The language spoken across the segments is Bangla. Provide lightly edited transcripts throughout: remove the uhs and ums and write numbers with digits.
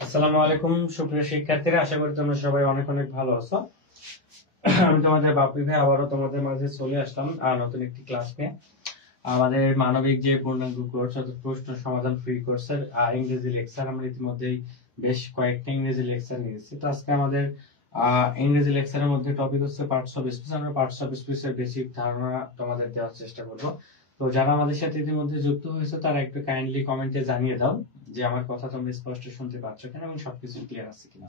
আসসালামু আলাইকুম সুপ্রিয় শিক্ষার্থীরা, আশা করি তোমরা সবাই অনেক অনেক ভালো আছো। আমি তোমাদের বাপি ভাই আবারও তোমাদের মাঝে চলে আসলাম আর নতুন একটি ক্লাস নিয়ে। আমাদের মানবিক যে পূর্ণাঙ্গ কোর্স অর্থাৎ প্রশ্ন সমাধান ফ্রি কোর্সের ইংরেজি লেকচার আমরা ইতিমধ্যেই বেশ কয়েকটা ইংরেজি লেকচার নিয়েছি। তো আজকে আমাদের ইংরেজি লেকচারের মধ্যে টপিক হচ্ছে পার্টস অফ স্পিচ। আমরা পার্টস অফ স্পিচের বেসিক ধারণা তোমাদের দেওয়ার চেষ্টা করব। তো যারা আমাদের সাথে ইতিমধ্যে যুক্ত হয়েছে তারা একটু কাইন্ডলি কমেন্টে জানিয়ে দাও যে আমার কথা তোমরা স্পষ্ট শুনতে পাচ্ছ কিনা এবং সবকিছু ক্লিয়ার আছে কিনা।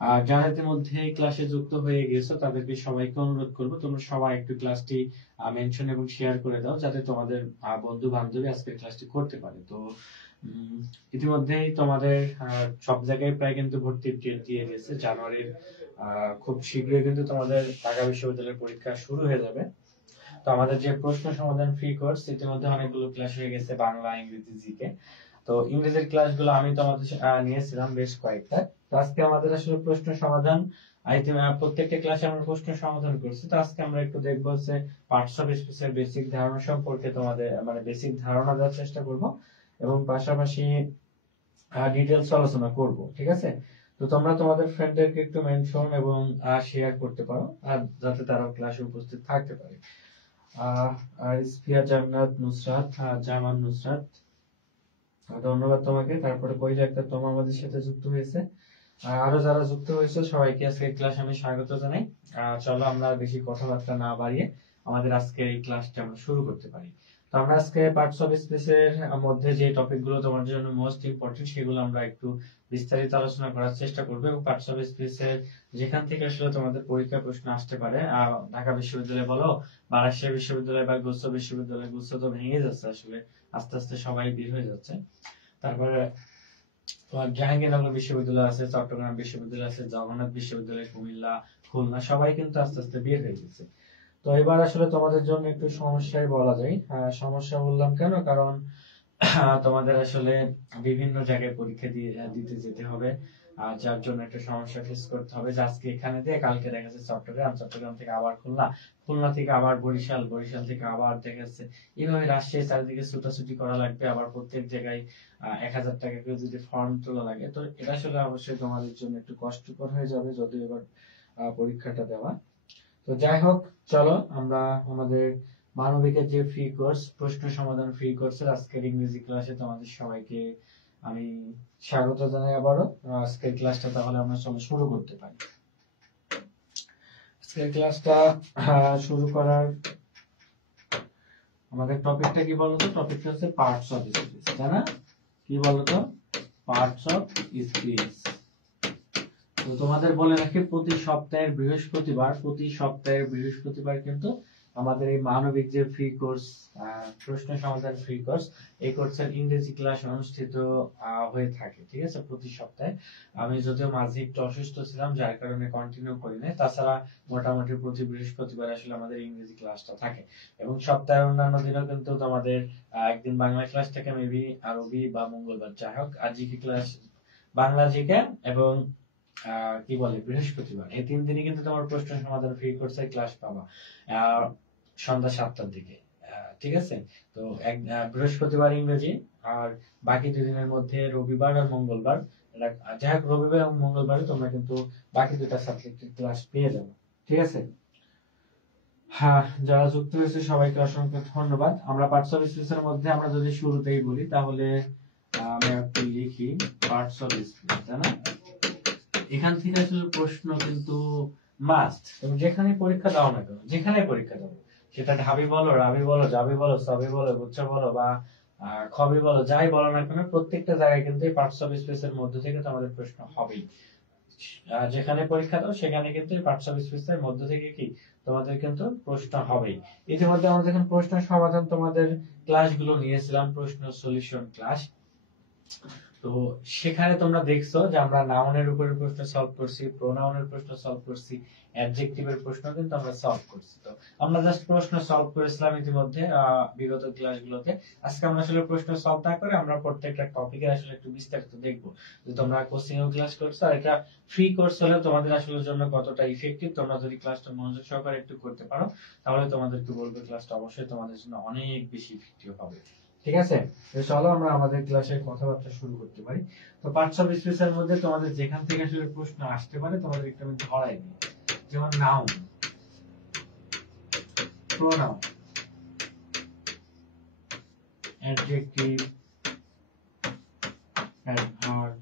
আর যারা ইতিমধ্যে এই ক্লাসে যুক্ত হয়ে গেছো তাদেরকে সবাইকে অনুরোধ করবো তোমরা সবাই একটু ক্লাসটি মেনশন এবং শেয়ার করে দাও যাতে তোমাদের বন্ধু বান্ধবী আজকের ক্লাসটি করতে পারে। তো ইতিমধ্যেই তোমাদের সব জায়গায় প্রায় কিন্তু ভর্তির ডেট দিয়ে গেছে। জানুয়ারির খুব শীঘ্রই কিন্তু তোমাদের ঢাকা বিশ্ববিদ্যালয়ের পরীক্ষা শুরু হয়ে যাবে। তো আমাদের যে প্রশ্ন সমাধান ফ্রি কোর্স ইতিমধ্যে অনেকগুলো ক্লাস হয়ে গেছে, বাংলা, ইংরেজি, জিকে। তো ইংরেজির ক্লাসগুলো আমি তোমাদের নিয়েছিলাম বেশ কয়েকটা। তো আজকে আমাদের আসলে প্রশ্ন সমাধান প্রত্যেকটা ক্লাসে আমরা প্রশ্ন সমাধান করছি। তো আজকে আমরা একটু দেখবো যে পার্টস অফ স্পিচের বেসিক ধারণা সম্পর্কে তোমাদের বেসিক ধারণা দেওয়ার চেষ্টা করব এবং পাশাপাশি ডিটেইলস আলোচনা করব। ঠিক আছে? তো তোমরা তোমাদের ফ্রেন্ডদেরকে একটু মেনশন এবং শেয়ার করতে পারো আর যাতে তারা ক্লাসে উপস্থিত থাকতে পারে। ইসফিয়া জান্নাত নুসরাত, জামান নুসরাত, ধন্যবাদ তোমাকে। তারপরে কইলে একটা তোমার আমাদের সাথে যুক্ত হয়েছে। আরো যারা যুক্ত হয়েছে সবাইকে আজকে ক্লাসে আমি স্বাগত জানাই। চলো আমরা বেশি কথাবার্তা না বাড়িয়ে আমাদের আজকে এই ক্লাসটা আমরা শুরু করতে পারি। তো আমরা আজকে পার্টস অফ স্পিচের মধ্যে যে টপিকগুলো তোমাদের জন্য মোস্ট ইম্পর্টেন্ট সেগুলো আমরা একটু বিস্তারিত আলোচনা করার চেষ্টা করবো এবং পার্টস অফ স্পিচের যেখান থেকে আসলে তোমাদের পরীক্ষা প্রশ্ন আসতে পারে, ঢাকা বিশ্ববিদ্যালয় বলো বা রাজশাহী বিশ্ববিদ্যালয় বা গুচ্ছ বিশ্ববিদ্যালয়, গুচ্ছ তো ভেঙে যাচ্ছে আসলে, আস্তে আস্তে সবাই বের হয়ে যাচ্ছে। তারপরে জাহাঙ্গীরনগর বিশ্ববিদ্যালয় আছে, চট্টগ্রাম বিশ্ববিদ্যালয় আছে, জগন্নাথ বিশ্ববিদ্যালয়, কুমিল্লা, খুলনা, সবাই কিন্তু আস্তে আস্তে বের হয়ে গেছে। তো এবার আসলে তোমাদের জন্য একটু সমস্যায় বলা যায়। সমস্যা বললাম কেন, কারণ তোমাদের আসলে বিভিন্ন জায়গায় পরীক্ষা দিতে যেতে হবে, যার জন্য একটা সমস্যা ফেস করতে হবে যে আজকে এখানে দিয়ে কালকে দেখা যাচ্ছে চট্টগ্রাম, চট্টগ্রাম থেকে আবার খুলনা, খুলনা থেকে আবার বরিশাল, বরিশাল থেকে আবার দেখা যাচ্ছে এইভাবে রাজশাহী চারিদিকে ছুটাছুটি করা লাগবে। আবার প্রত্যেক জায়গায় 1000 টাকা করে যদি ফর্ম তোলা লাগে, তো এটা আসলে অবশ্যই তোমাদের জন্য একটু কষ্টকর হয়ে যাবে যদি এবার পরীক্ষাটা দেওয়া। তো যাই হোক, চলো আমরা আমাদের মানবিকের যে ফ্রি কোর্স প্রশ্ন সমাধান ফ্রি কোর্সের আজকের ইংরেজি ক্লাসে তোমাদের সবাইকে আমি স্বাগত জানাই আবারও। আজকের ক্লাসটা তাহলে আমরা শুরু করতে পারি। আজকের ক্লাসটা শুরু করার আমাদের টপিকটা কি বলতো? টপিকটা হচ্ছে পার্টস অফ স্পিচ, তাই না? কি বলতো? Parts of speech. তো তোমাদের বলে রাখি প্রতি সপ্তাহের বৃহস্পতিবার কিন্তু আমাদের এই মানবিক যে ফ্রি কোর্স প্রশ্ন সমাধান ফ্রি কোর্স, এই কোর্সের ইংরেজি ক্লাস অনুষ্ঠিত হয়ে থাকে। ঠিক আছে? প্রতি সপ্তাহে। আমি যদিও মাঝে একটু অসুস্থ ছিলাম যার কারণে কন্টিনিউ করি নাই, তাছাড়া মোটামুটি প্রতি বৃহস্পতিবার আসলে আমাদের ইংরেজি ক্লাসটা থাকে এবং সপ্তাহের অন্যান্য দিনও কিন্তু তোমাদের একদিন বাংলা ক্লাস থাকে মেবি, আর রবি বা মঙ্গলবার, যাই হোক। আর জিকে ক্লাস, বাংলা জিকে এবং কি বলে বৃহস্পতিবার, এই 3 দিনই কিন্তু তোমার প্রশ্ন সমাধান ফ্রি কোর্সে ক্লাস পাবা সন্ধ্যা 7টার দিকে। ঠিক আছে, তো বৃহস্পতিবার ইংরেজি, আর বাকি 2 দিনের মধ্যে রবিবার আর মঙ্গলবার, যাই হোক রবিবার এবং মঙ্গলবারে তোমরা কিন্তু বাকি 2টা সাবজেক্টের ক্লাস পেয়ে যাবে। ঠিক আছে, হ্যাঁ, যারা যুক্ত হয়েছে সবাইকে অসংখ্য ধন্যবাদ। আমরা পার্টস অফ স্পিচের মধ্যে আমরা যদি শুরুতেই বলি তাহলে আমি একটু লিখি পার্টস অফ স্পিচ, তাই না? এখান থেকে আসলে প্রশ্ন কিন্তু মাস্ট, তুমি যেখানে পরীক্ষা দাও না কেন, যেখানে পরীক্ষা দাও, সেটা ঢাবি বলো, রাবি বলো, জাবি বলো, সবি বলো, গুচ্ছ বলো বা খবি বলো, যাই বলো না কেন, প্রত্যেকটা জায়গায় কিন্তু এই পার্টস অফ স্পিচের মধ্যে থেকে তোমাদের প্রশ্ন হবেই। যেখানে পরীক্ষা দাও সেখানে কিন্তু পার্টস অফ স্পিচের মধ্যে থেকে কি তোমাদের কিন্তু প্রশ্ন হবেই। ইতিমধ্যে আমরা যখন প্রশ্ন সমাধান তোমাদের ক্লাসগুলো নিয়েছিলাম, প্রশ্ন সলিউশন ক্লাস, তো সেখানে তোমরা দেখছো যে আমরা নাউনের উপরে প্রশ্ন সলভ করছি, প্রোনাউনের প্রশ্ন সলভ করছি, অ্যাডজেক্টিভের প্রশ্ন কিন্তু আমরা সলভ করছি। তো আমরা জাস্ট প্রশ্ন সলভ করেছিলাম ইতিমধ্যে বিগত ক্লাসগুলোতে। আজকে আমরা আসলে প্রশ্ন সলভ না করে আমরা প্রত্যেকটা টপিকে আসলে একটু বিস্তারিত দেখবো, যে তোমরা কোচিং এও ক্লাস করছো, আর এটা ফ্রি কোর্স হলে তোমাদের আসলে জন্য কতটা ইফেক্টিভ। তোমরা যদি ক্লাসটা মনোযোগ সহকারে একটু করতে পারো তাহলে তোমাদেরকে বলবো ক্লাসটা অবশ্যই তোমাদের জন্য অনেক বেশি ইফেক্টিভ হবে। ঠিক আছে, চলো আমরা আমাদের ক্লাসের কথাবার্তা শুরু করতে পারি। তো পার্টস অফ স্পিচের মধ্যে তোমাদের যেখান থেকে আসলে প্রশ্ন আসতে পারে তোমাদের একটু আমি ধরাই দিই, যেমন noun, pronoun, adjective, adverb,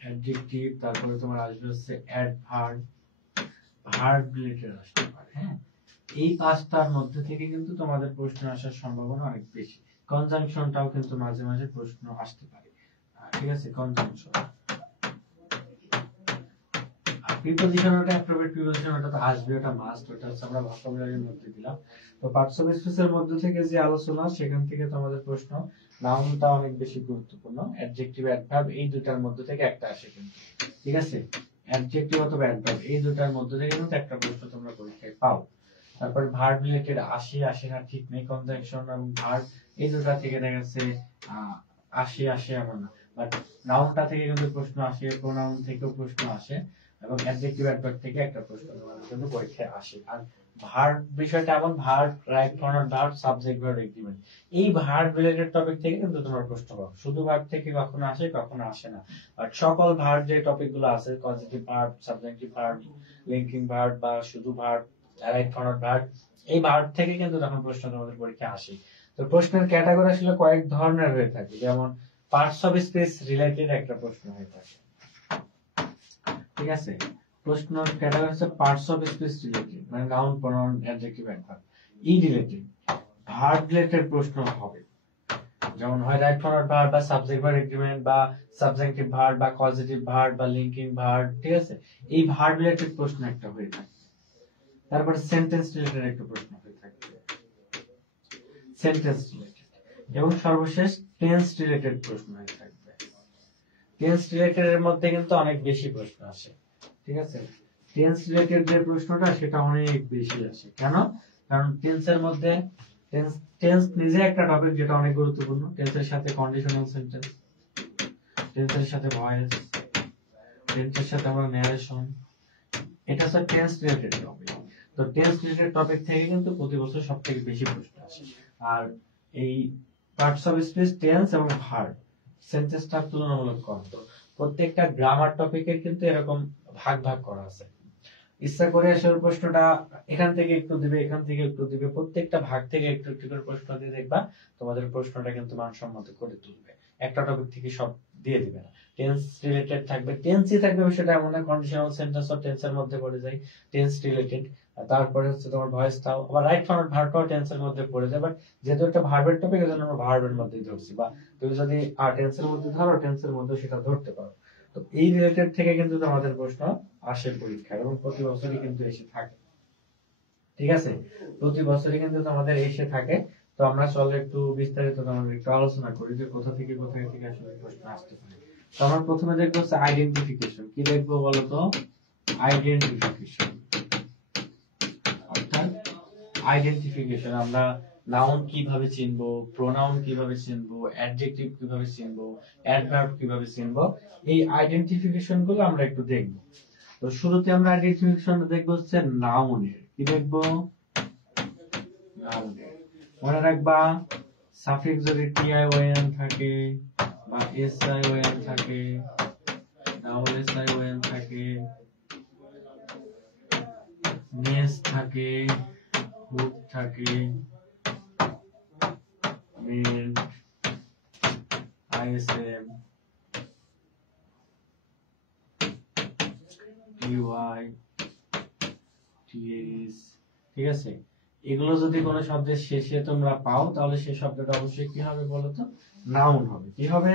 adjective, তারপরে তোমার আসবে হচ্ছে অ্যাডভার্ব, ভার্ব রিলেটেড আসতে পারে। হ্যাঁ, এই 5টার মধ্যে থেকে কিন্তু তোমাদের প্রশ্ন আসার সম্ভাবনা অনেক বেশি। কনজাংশনটাও কিন্তু মাঝে মাঝে প্রশ্ন আসতে পারে। ঠিক আছে, কনজাংশন, প্রিপজিশন, ওটা অ্যাপ্রোপ্রিয়েট প্রিপজিশন, ওটা তো আসবে, ওটা মাস্ট, ওটা হচ্ছে আমরা ভোকাবুলারির মধ্যে দিলাম। তো পার্টস অফ স্পিচের মধ্যে থেকে যে আলোচনা, সেখান থেকে তোমাদের প্রশ্ন, নাউনটা অনেক বেশি গুরুত্বপূর্ণ, অ্যাডজেক্টিভ, অ্যাডভার্ব, এই দুটার মধ্যে থেকে একটা আসে কিন্তু। ঠিক আছে, অ্যাডজেক্টিভ অথবা অ্যাডভার্ব এই দুটার মধ্যে থেকে কিন্তু একটা প্রশ্ন তোমরা পরীক্ষায় পাও। তারপর ভার্ব রিলেটেড আসে না ঠিক নেই, কনজাংশন এবং ভার্ব এই দুটা থেকে দেখা যাচ্ছে আসে এমন না, বাট নাউনটা থেকে কিন্তু প্রশ্ন আসে, প্রোনাউন থেকেও প্রশ্ন আসে, এবং অ্যাডজেক্টিভ অ্যাডভার্ব থেকে একটা প্রশ্ন তোমাদের কিন্তু পরীক্ষায় আসে। আর ভার্ব বিষয়টা এমন, verb, right forward verb, subject verb, agreement, এই ভার্ব রিলেটেড টপিক থেকে কিন্তু তোমার প্রশ্ন পাবো। শুধু ভার্ব থেকে কখনো আসে কখনো আসে না, বাট সকল ভার্ব যে টপিক গুলো আছে, positive verb, subjective verb, linking verb বা শুধু ভার্ব, রাইট ফরওয়ার্ড ভার্ব, এই ভার্ব থেকে কিন্তু তখন প্রশ্ন তোমাদের পরীক্ষায় আসে। তো প্রশ্নের ক্যাটাগরি আসলে কয়েক ধরনের হয়ে থাকে, যেমন পার্টস অফ স্পিচ রিলেটেড একটা প্রশ্ন হয়ে থাকে। ঠিক আছে, প্রশ্ন ক্যাটাগরি হচ্ছে পার্টস অফ স্পিচ রিলেটেড, মানে নাউন, প্রোনাউন, অ্যাডজেক্টিভ, অ্যাডভার্ব, ই রিলেটেড। ভার্ব রিলেটেড প্রশ্ন হবে, যেমন হয় রাইট ফরওয়ার্ড ভার্ব বা সাবজেক্ট ভার্ব এগ্রিমেন্ট বা সাবজেক্টিভ ভার্ব বা কজেটিভ ভার্ব বা লিঙ্কিং ভার্ব। ঠিক আছে, এই ভার্ব রিলেটেড প্রশ্ন একটা হয়ে থাকে। তারপর সেন্টেন্স রিলেটেড একটা প্রশ্ন হয়ে থাকে, সেন্টেন্স রিলেটেড, এবং সর্বশেষ টেন্স রিলেটেড প্রশ্ন হয়ে থাকবে। টেন্স রিলেটেড এর মধ্যে কিন্তু অনেক বেশি প্রশ্ন আসে। ঠিক আছে, টেন্স রিলেটেড যে প্রশ্নটা সেটা অনেক বেশি আসে। কেন? কারণ টেন্সের মধ্যে টেন্স নিজে একটা টপিক যেটা অনেক গুরুত্বপূর্ণ। টেন্সের সাথে কন্ডিশনাল সেন্টেন্স, টেন্সের সাথে ভয়েস, টেন্সের সাথে আমরা ন্যারেশন, এটা হচ্ছে টেন্স রিলেটেড টপিক। তো টেন্স রিলেটেড টপিক থেকে কিন্তু প্রতি বছর সবথেকে বেশি প্রশ্ন আসে। আর এই পার্টস অফ স্পিচ, টেন্স এবং ভার্ব, সেন্টেন্সটা তুলনামূলক কম। তো প্রত্যেকটা গ্রামার টপিকের কিন্তু এরকম ভাগ ভাগ করা আছে। ইচ্ছা করে আসলে প্রশ্নটা এখান থেকে একটু দিবে, এখান থেকে একটু দিবে, প্রত্যেকটা ভাগ থেকে একটু একটু করে প্রশ্ন দিয়ে দেখবা তোমাদের প্রশ্নটা কিন্তু মানসম্মত করে তুলবে। একটা টপিক থেকে সব দিয়ে দিবে না। টেন্স রিলেটেড থাকবে, টেন্সই থাকবে বিষয়টা এমন না, কন্ডিশনাল সেন্টেন্স অফ টেন্সের মধ্যে পড়ে যায়, টেন্স রিলেটেড। তারপরে হচ্ছে তোমার ভয়েস দাও, আবার রাইট ফরওয়ার্ড ভার্বটাও টেন্সের মধ্যে পড়ে যায়, বাট যেহেতু একটা ভার্বের টপিক এজন্য আমরা ভার্বের মধ্যেই ধরছি, বা তুমি যদি টেন্সের মধ্যে ধরো টেন্সের মধ্যে সেটা ধরতে পারো। তো এই রিলেটেড থেকে কিন্তু আমাদের প্রশ্ন আসে পরীক্ষায়, এবং প্রতি বছরই কিন্তু এসে থাকে। ঠিক আছে, প্রতি বছরই কিন্তু আমাদের এসে থাকে। তো আমরা চলো একটু বিস্তারিত আমাদের একটু আলোচনা করি যে কোথা থেকে আসলে প্রশ্ন আসতে পারে। তো আমরা প্রথমে দেখবো হচ্ছে আইডেন্টিফিকেশন। কি দেখবো বলতো? আইডেন্টিফিকেশন। অর্থাৎ আইডেন্টিফিকেশন আমরা নাউন কিভাবে চিনবো, প্রোনাউন কিভাবে চিনবো, অ্যাডজেক্টিভ কিভাবে চিনবো, অ্যাডভার্ব কিভাবে চিনবো, এই আইডেন্টিফিকেশন গুলো আমরা একটু দেখবো। তো শুরুতে আমরা আইডেন্টিফিকেশন দেখবো হচ্ছে নাউনের। কি দেখবো? নাউনের। মনে রাখবা সাফিক্স যদি টিআইওএন থাকে বা এসআইওএন থাকে, ডাবল এসআইওএন থাকে, নেস থাকে, হুক থাকে, মেন, আইএসএম, টিওয়াই, টিএস, ঠিক আছে? এগুলো যদি কোনো শব্দের শেষে তোমরা পাও তাহলে সেই শব্দটা অবশ্যই কি হবে বলো তো? নাউন হবে। কি হবে?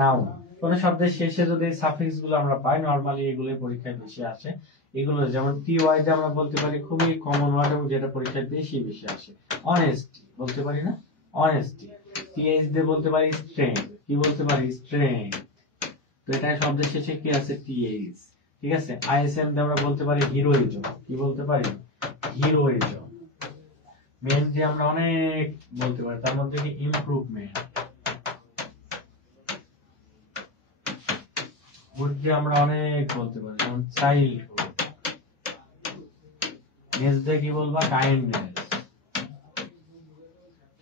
নাউন। কোন শব্দের শেষে যদি সাফিক্স গুলো আমরা পাই, নরমালি এগুলো পরীক্ষায় বেশি আসে। এগুলো যেমন টিওয়াই তে আমরা বলতে পারি খুবই কমন ওয়ার্ড এবং যেটা পরীক্ষায় বেশি আসে, অনেস্টি বলতে পারি না? অনেস্টি। টিএস দিয়ে বলতে পারি স্ট্রেংথ। কি বলতে পারি? স্ট্রেংথ। তো এটা শব্দের শেষে কি আছে? টিএস। ঠিক আছে? আইএসএম দিয়ে আমরা বলতে পারি হিরোইজম। কি বলতে পারি? হিরোইজম। মেন দিয়ে আমরা অনেক বলতে পারি, তার মধ্যে কি ইমপ্রুভমেন্ট। গুড দিয়ে আমরা অনেক বলতে পারি, যেমন চাইল্ডহুড। নেস দিয়ে কি বলবা? কাইন্ডনেস।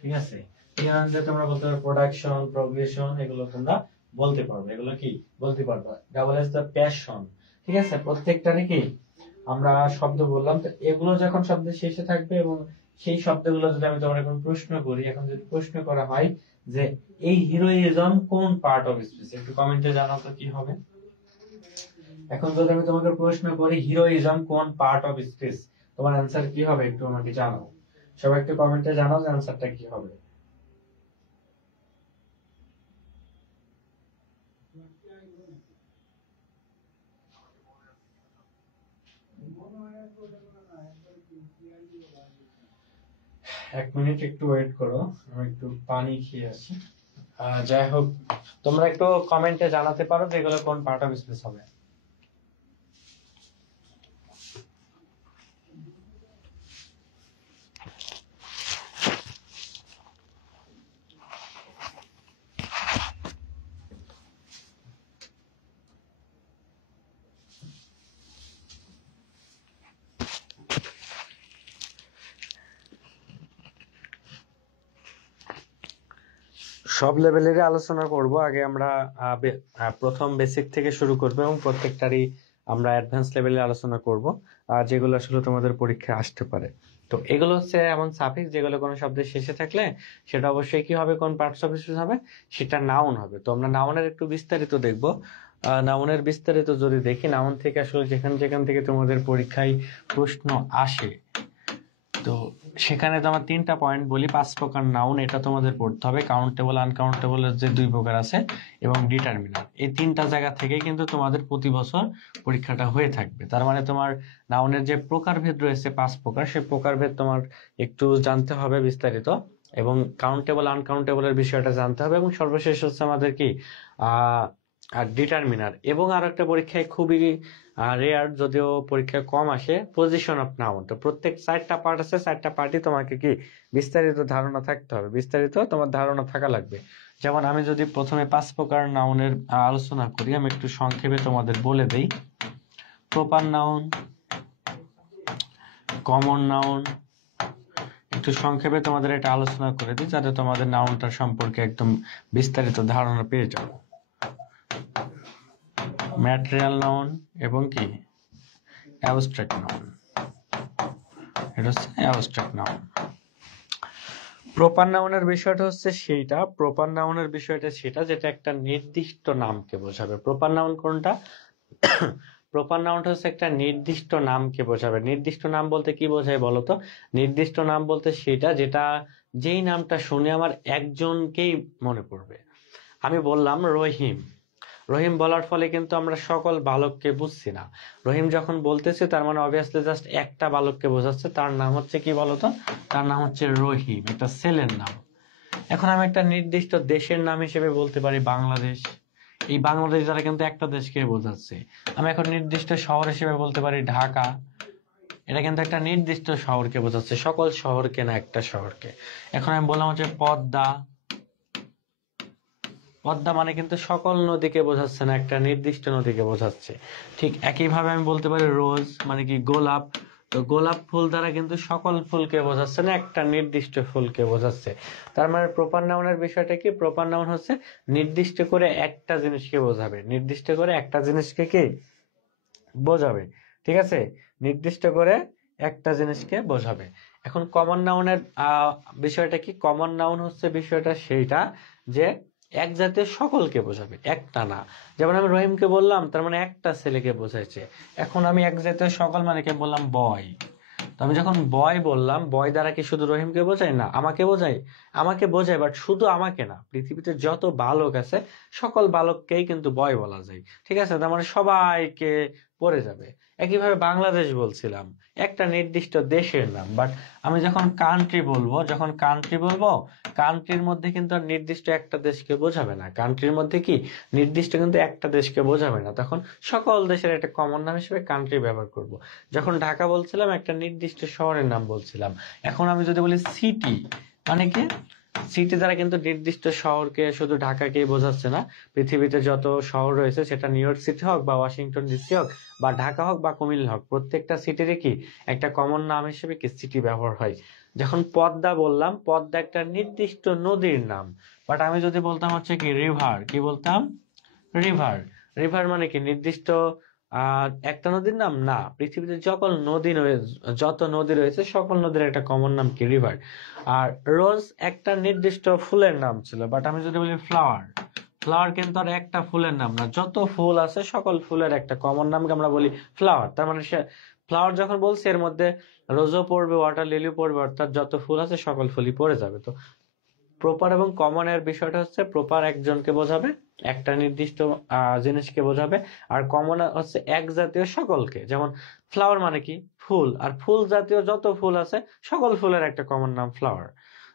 ঠিক আছে? পিয়ান দিয়ে তোমরা বলতে পারো প্রোডাকশন, প্রোগ্রেশন, এগুলো তোমরা বলতে পারবে। এগুলো কি বলতে পারবা? ডাবল এস দা প্যাশন। ঠিক আছে? প্রত্যেকটারই কি আমরা শব্দ বললাম। তো এগুলো যখন শব্দের শেষে থাকবে এবং সেই শব্দগুলো যদি আমি তোমার এখন প্রশ্ন করি, এখন যদি প্রশ্ন করা হয় যে এই হিরোইজম কোন পার্ট অফ স্পিচ, একটু কমেন্টে জানাও তো কি হবে। এখন যদি আমি তোমাকে প্রশ্ন করি হিরোইজম কোন পার্ট অফ স্পিচ, তোমার অ্যান্সার কি হবে একটু আমাকে জানাও। সবাই একটু কমেন্টে জানাও যে অ্যান্সারটা কি হবে। এক মিনিট একটু ওয়েট করো, আমি একটু পানি খেয়ে আসি। যাই হোক, তোমরা একটু কমেন্টে জানাতে পারো যে এগুলো কোন পার্ট অফ স্পিচ হবে। সব লেভেলেরই আলোচনা করব। আগে আমরা প্রথম বেসিক থেকে শুরু করব এবং প্রত্যেকটারই আমরা অ্যাডভান্স লেভেলে আলোচনা করব, যেগুলো আসলে তোমাদের পরীক্ষায় আসতে পারে। তো এগুলো হচ্ছে এমন সাফিক্স যেগুলো কোনো শব্দের শেষে থাকলে সেটা অবশ্যই কি হবে, কোন পার্টস অফ স্পিচ হবে, সেটা নাউন হবে। তো আমরা নাউনের একটু বিস্তারিত দেখব। নাউনের বিস্তারিত যদি দেখি, নাউন থেকে আসলে যেখান থেকে তোমাদের পরীক্ষায় প্রশ্ন আসে, তো সেখানে তো আমার 3টা পয়েন্ট বলি। 5 প্রকার নাউন, এটা তোমাদের পড়তে হবে। কাউন্টেবল, আনকাউন্টেবলের যে 2 প্রকার আছে এবং ডিটারমিনার, এই 3টা জায়গা থেকে কিন্তু তোমাদের প্রতি বছর পরীক্ষাটা হয়ে থাকবে। তার মানে তোমার নাউনের যে প্রকারভেদ রয়েছে 5 প্রকার, সেই প্রকারভেদ তোমার একটু জানতে হবে বিস্তারিত, এবং কাউন্টেবল আনকাউন্টেবলের বিষয়টা জানতে হবে, এবং সর্বশেষ হচ্ছে আমাদের কি আর ডিটারমিনার। এবং আরো একটা পরীক্ষায় খুবই রেয়ার, যদিও পরীক্ষায় কম আসে, পজিশন অফ নাউন। তো প্রত্যেক 4টা পার্ট আছে, 4টা পার্টই তোমাকে কি বিস্তারিত ধারণা থাকতে হবে, বিস্তারিত তোমার ধারণা থাকা লাগবে। যেমন আমি যদি প্রথমে 5 প্রকার নাউনের আলোচনা করি, আমি একটু সংক্ষেপে তোমাদের বলে দেই। প্রপার নাউন, কমন নাউন, একটু সংক্ষেপে তোমাদের এটা আলোচনা করে দিই যাতে তোমাদের নাউনটার সম্পর্কে একদম বিস্তারিত ধারণা পেয়ে যাও। ম্যাটেরিয়াল নাউন এবং কি অ্যাবস্ট্রাক্ট নাউন, এটা হচ্ছে অ্যাবস্ট্রাক্ট নাউন। প্রপার নাউনের বিষয়টা হচ্ছে সেইটা, প্রপার নাউনের বিষয়টা সেটা যেটা একটা নির্দিষ্ট নামকে বোঝাবে। প্রপার নাউন কোনটা? প্রপার নাউনটা হচ্ছে একটা নির্দিষ্ট নামকে বোঝাবে। নির্দিষ্ট নাম বলতে কি বোঝায় বলতো? নির্দিষ্ট নাম বলতে সেটা যেটা, যেই নামটা শুনে আমার একজনকেই মনে পড়বে। আমি বললাম রহিম, রহিম বলার ফলে কিন্তু আমরা সকল বালককে বুঝছি না। রহিম যখন বলতেছে তার মানে অবভিয়াসলি জাস্ট একটা বালককে বোঝাচ্ছে, তার নাম হচ্ছে কি বলতো? তার নাম হচ্ছে রহিম, একটা ছেলের নাম। এখন আমি একটা নির্দিষ্ট দেশের নাম হিসেবে বলতে পারি বাংলাদেশ, এই বাংলাদেশ দ্বারা কিন্তু একটা দেশকে বোঝাচ্ছে। আমি এখন নির্দিষ্ট শহর হিসেবে বলতে পারি ঢাকা, এটা কিন্তু একটা নির্দিষ্ট শহরকে বোঝাচ্ছে, সকল শহরকে না, একটা শহরকে। এখন আমি বললাম হচ্ছে পদ্মা, পদ্মা মানে কিন্তু সকল নদীকে বোঝাচ্ছে না, একটা নির্দিষ্ট নদীকে বোঝাচ্ছে। ঠিক একইভাবে আমি বলতে পারি রোজ মানে কি গোলাপ, তো গোলাপ ফুল দ্বারা কিন্তু সকল ফুলকে বোঝাচ্ছে না, একটা নির্দিষ্ট ফুলকে বোঝাচ্ছে। তার মানে প্রপার নাউনের বিষয়টা কি, প্রপার নাউন হচ্ছে নির্দিষ্ট করে একটা জিনিসকে বোঝাবে, নির্দিষ্ট করে একটা জিনিসকে কি বোঝাবে, ঠিক আছে, নির্দিষ্ট করে একটা জিনিসকে বোঝাবে। এখন কমন নাউনের বিষয়টা কি, কমন নাউন হচ্ছে বিষয়টা সেইটা যে এক জাতীয় সকলকে বোঝাবে, একটা না। যেমন আমি রহিমকে বললাম, তার মানে একটা ছেলেকে বোঝাইছে। এখন আমি এক জাতীয় সকল মানে কে বললাম, বয়। তো আমি যখন বয় বললাম, বয় দ্বারা কি শুধু রহিমকে বোঝাই না, আমাকে বোঝাই, আমাকে বোঝাই, বাট শুধু আমাকে না, পৃথিবীতে যত বালক আছে সকল বালককেই কিন্তু বয় বলা যায়, ঠিক আছে, তার মানে সবাইকে পড়ে যাবে। একইভাবে বাংলাদেশ বলছিলাম, একটা নির্দিষ্ট দেশের নাম, বাট আমি যখন কান্ট্রি বলবো, যখন কান্ট্রি বলবো, কান্ট্রির মধ্যে কিন্তু আর নির্দিষ্ট একটা দেশকে বোঝাবে না, কান্ট্রির মধ্যে কি নির্দিষ্ট কিন্তু একটা দেশকে বোঝাবে না, তখন সকল দেশের একটা কমন নাম হিসেবে কান্ট্রি ব্যবহার করব। যখন ঢাকা বলছিলাম, একটা নির্দিষ্ট শহরের নাম বলছিলাম। এখন আমি যদি বলি সিটি, মানে কি সিটি দ্বারা কিন্তু নির্দিষ্ট শহরকে, শুধু ঢাকাকেই বোঝাচ্ছে না, পৃথিবীতে যত শহর রয়েছে, সেটা নিউ ইয়র্ক সিটি হোক বা ওয়াশিংটন ডিসি হোক বা ঢাকা হোক বা কুমিল্লা হোক, প্রত্যেকটা সিটির কি একটা কমন নাম হিসেবে কি সিটি ব্যবহার হয়। যখন পদ্মা বললাম, পদ্মা একটা নির্দিষ্ট নদীর নাম, বাট আমি যদি বলতাম হচ্ছে কি রিভার, কি বলতাম, রিভার। রিভার মানে কি নির্দিষ্ট একটা নদীর নাম না, পৃথিবীতে যত নদী রয়েছে সকল নদীর একটা কমন নাম কি রিভার। আর রোজ একটা নির্দিষ্ট ফুলের নাম ছিল, বাট আমি যদি বলি ফ্লাওয়ার, ফ্লাওয়ার কিন্তু আর একটা ফুলের নাম না, যত ফুল আছে সকল ফুলের একটা কমন নামকে আমরা বলি ফ্লাওয়ার। তার মানে সে ফ্লাওয়ার যখন বলছি, এর মধ্যে রোজও পড়বে, ওয়াটার লিলিও পড়বে, অর্থাৎ যত ফুল আছে সকল ফুলই পড়ে যাবে। তো প্রপার এবং কমন এর বিষয়টা হচ্ছে, প্রপার একজনকে বোঝাবে, একটা নির্দিষ্ট জিনিসকে বোঝাবে, আর কমন হচ্ছে এক জাতীয় সকলকে। যেমন ফ্লাওয়ার মানে কি ফুল, আর ফুল জাতীয় যত ফুল আছে সকল ফুলের একটা কমন নাম ফ্লাওয়ার।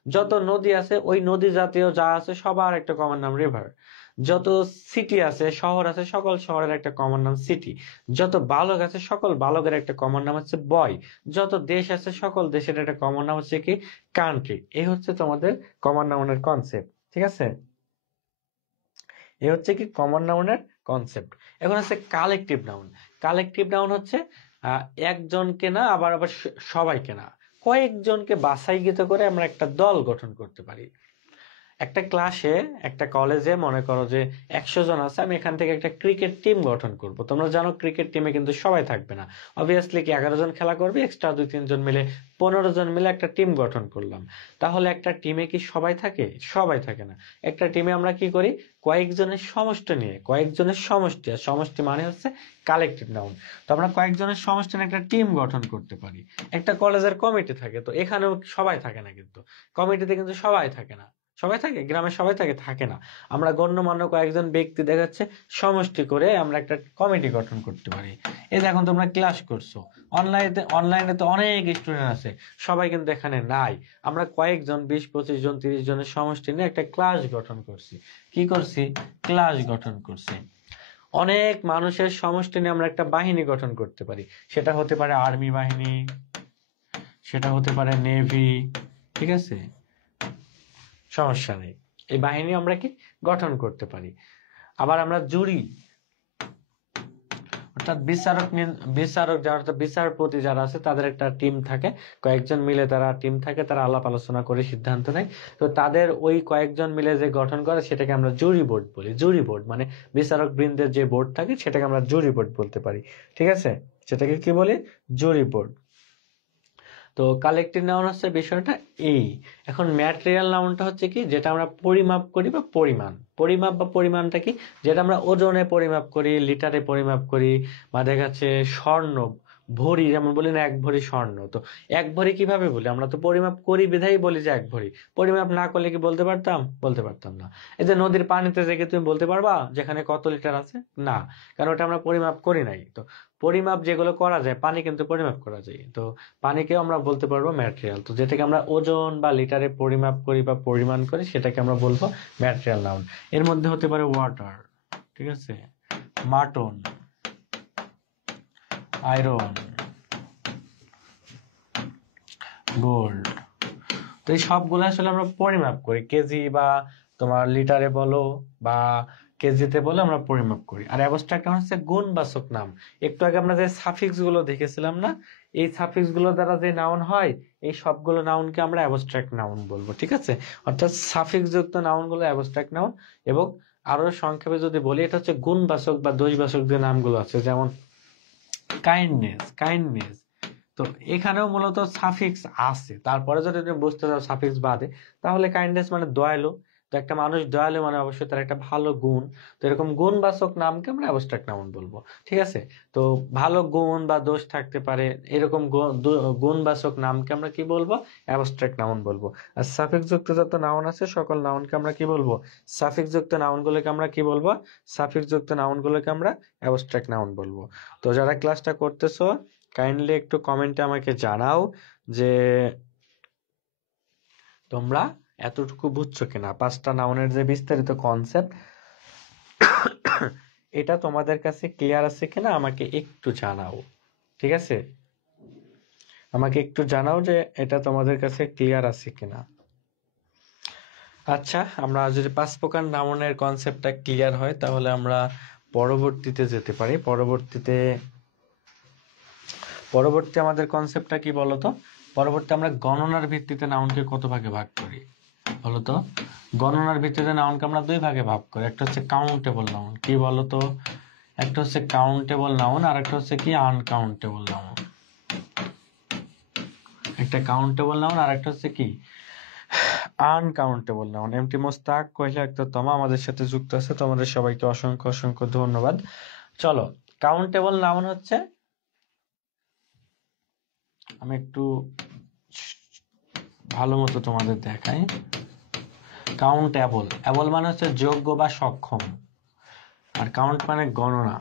যত নদী আছে, ওই নদী জাতীয় যা আছে সবার একটা কমন নাম রিভার। যত সিটি আছে, শহর আছে, সকল শহরের একটা কমন নাম সিটি। যত বালক আছে, সকল বালকের একটা কমন নাম হচ্ছে বয়। যত দেশ আছে, সকল দেশের একটা কমন নাম হচ্ছে কি কান্ট্রি। এই হচ্ছে তোমাদের কমন নাউনের কনসেপ্ট, ঠিক আছে, এই হচ্ছে কি কমন নাউনের কনসেপ্ট। এখন হচ্ছে কালেকটিভ নাউন। কালেকটিভ নাউন হচ্ছে একজনকে না, আবার আবার সবাইকে না, কয়েকজনকে বাছাইকৃত করে আমরা একটা দল গঠন করতে পারি। একটা ক্লাসে, একটা কলেজে মনে করো যে 100 জন আছে, আমি এখান থেকে একটা ক্রিকেট টিম গঠন করব। তোমরা জানো ক্রিকেট টিমে কিন্তু সবাই থাকবে না, অবভিয়াসলি কি 11 জন খেলা করবে, এক্সট্রা 2-3 জন মিলে 15 জন মিলে একটা টিম গঠন করলাম। তাহলে একটা টিমে কি সবাই থাকে? সবাই থাকে না। একটা টিমে আমরা কি করি, কয়েকজনের সমষ্টি নিয়ে, কয়েকজনের সমষ্টি, আর সমষ্টি মানে হচ্ছে কালেকটিভ নাউন। তো আমরা কয়েকজনের সমষ্টি নিয়ে একটা টিম গঠন করতে পারি। একটা কলেজের কমিটি থাকে, তো এখানেও সবাই থাকে না, কিন্তু কমিটিতে কিন্তু সবাই থাকে না। সবাই থাকে, গ্রামে সবাই থাকে, থাকে না। আমরা গণ্যমান্য কয়েকজন ব্যক্তি দেখাচ্ছে সমষ্টি করে আমরা একটা কমিটি গঠন করতে পারি। এই যে এখন তোমরা ক্লাস করছো, অনলাইনে তো অনেক স্টুডেন্ট আছে, সবাই কিন্তু এখানে নাই। আমরা কয়েকজন 20-25 জন 30 জনের সমষ্টি নিয়ে একটা ক্লাস গঠন করছি। কি করছি? ক্লাস গঠন করছি। অনেক মানুষের সমষ্টি নিয়ে আমরা একটা বাহিনী গঠন করতে পারি। সেটা হতে পারে আর্মি বাহিনী, সেটা হতে পারে নেভি, ঠিক আছে, সমস্যা নেই। এই বাহিনী আমরা কি গঠন করতে পারি। আবার আমরা জুরি, অর্থাৎ বিচারক যারা, অর্থাৎ বিচারপতি যারা আছে, তাদের একটা টিম থাকে, কয়েকজন মিলে তারা টিম থাকে, তারা আলাপ আলোচনা করে সিদ্ধান্ত নেয়। তো তাদের ওই কয়েকজন মিলে যে গঠন করে সেটাকে আমরা জুরি বোর্ড বলি। জুরি বোর্ড মানে বিচারক বৃন্দের যে বোর্ড থাকে সেটাকে আমরা জুরি বোর্ড বলতে পারি, ঠিক আছে, সেটাকে কি বলি? জুরি বোর্ড। তো কালেকটিভ নাউন হচ্ছে বিষয়টা এই। এখন ম্যাটেরিয়াল নাউনটা হচ্ছে কি, যেটা আমরা পরিমাপ করি বা পরিমাণ। পরিমাপ বা পরিমাণটা কি, যেটা আমরা ওজনে পরিমাপ করি, লিটারে পরিমাপ করি, বা দেখা যাচ্ছে স্বর্ণ ভরি, যেমন বলি না 1 ভরি স্বর্ণ, তো 1 ভরি কিভাবে বলি? আমরা তো পরিমাপ করি বিধাই বলি যে 1 ভরি। পরিমাপ না করলে কি বলতে পারতাম? বলতে পারতাম না। এই যে নদীর পানিতে জেগে তুমি বলতে পারবা যেখানে কত লিটার আছে? না, কারণ ওটা আমরা পরিমাপ করি নাই। তো পরিমাপ যেগুলো করা যায়, পানি কিন্তু পরিমাপ করা যায়, তো পানিকেও আমরা বলতে পারবো ম্যাটেরিয়াল। তো যেটাকে আমরা ওজন বা লিটারে পরিমাপ করি বা পরিমাণ করি সেটাকে আমরা বলবো ম্যাটেরিয়াল নাউন। এর মধ্যে হতে পারে ওয়াটার, ঠিক আছে, মাটন, আয়রন, বোল্ড। তো এই সবগুলো আসলে আমরা পরিমাপ করি, কেজি বা তোমার লিটারে বলো বা কেজিতে বলে আমরা পরিমাপ করি। আর অ্যাবস্ট্রাক্ট নাউন হচ্ছে গুণবাচক নাম। একটু আগে আমরা যে সাফিক্স গুলো দেখেছিলাম না, এই সাফিক্স গুলো দ্বারা যে নাউন হয়, এই সবগুলো নাউনকে আমরা অ্যাবস্ট্রাক্ট নাউন বলবো, ঠিক আছে? অর্থাৎ সাফিক্স যুক্ত নাউন গুলো অ্যাবস্ট্রাক্ট নাউন। এবং আরো সংক্ষেপে যদি বলি, এটা হচ্ছে গুণবাচক বা দোষবাচক যে নামগুলো আছে, যেমন কাইন্ডনেস, কাইন্ডনেস। তো এখানেও মূলত সাফিক্স আছে, তারপরে যদি তুমি বুঝতে চাও সাফিক্স বাদে, তাহলে কাইন্ডনেস মানে দয়ালু। তো একটা মানুষ দয়ালু মানে অবশ্যই তার একটা ভালো গুণ। তো এরকম গুণবাচক নামকে আমরা অ্যাবস্ট্রাক্ট নাউন বলবো, ঠিক আছে? তো ভালো গুণ বা দোষ থাকতে পারে, এরকম গুণবাচক নামকে আমরা কি বলবো? অ্যাবস্ট্রাক্ট নাউন বলবো। আর সাফিক্স যুক্ত যত নাউন আছে সকল নাউনকে আমরা কি বলবো? সাফিক্স যুক্ত নাউনগুলোকে আমরা কি বলবো? সাফিক্স যুক্ত নাউনগুলোকে আমরা অ্যাবস্ট্রাক্ট নাউন বলবো। তো যারা ক্লাসটা করতেছো, কাইন্ডলি একটু কমেন্টে আমাকে জানাও যে তোমরা এতটুকু বুঝছো কিনা, পাঁচটা নাউনের যে বিস্তারিত কনসেপ্ট, এটা তোমাদের কাছে ক্লিয়ার আছে কিনা আমাকে একটু জানাও, ঠিক আছে? আমাকে একটু জানাও যে এটা তোমাদের কাছে ক্লিয়ার আছে কিনা। আচ্ছা, আমরা যদি পাঁচ প্রকার নাউনের কনসেপ্টটা ক্লিয়ার হয়, তাহলে আমরা পরবর্তীতে যেতে পারি। পরবর্তী আমাদের কনসেপ্টটা কি বলতো? পরবর্তী আমরা গণনার ভিত্তিতে নাউনকে কত ভাগে ভাগ করি বলতো? গণনার ভিত্তিতে নাউনকে আমরা দুই ভাগে ভাগ করি। একটা হচ্ছে কাউন্টেবল নাউন, কি বলতো? একটা হচ্ছে কাউন্টেবল নাউন, আর একটা হচ্ছে কি আনকাউন্টেবল নাউন। একটা কাউন্টেবল নাউন আর একটা হচ্ছে কি আনকাউন্টেবল নাউন। এমটি মোস্তাক, কহিলা আক্তার তমা আমাদের সাথে যুক্ত আছে, তোমাদের সবাইকে অসংখ্য অসংখ্য ধন্যবাদ। চলো, কাউন্টেবল নাউন হচ্ছে, আমি একটু ভালো মতো তোমাদের দেখাই। কাউন্টেবল, অ্যাবল মানে হচ্ছে যোগ্য বা সক্ষম, আর কাউন্ট মানে গণনা।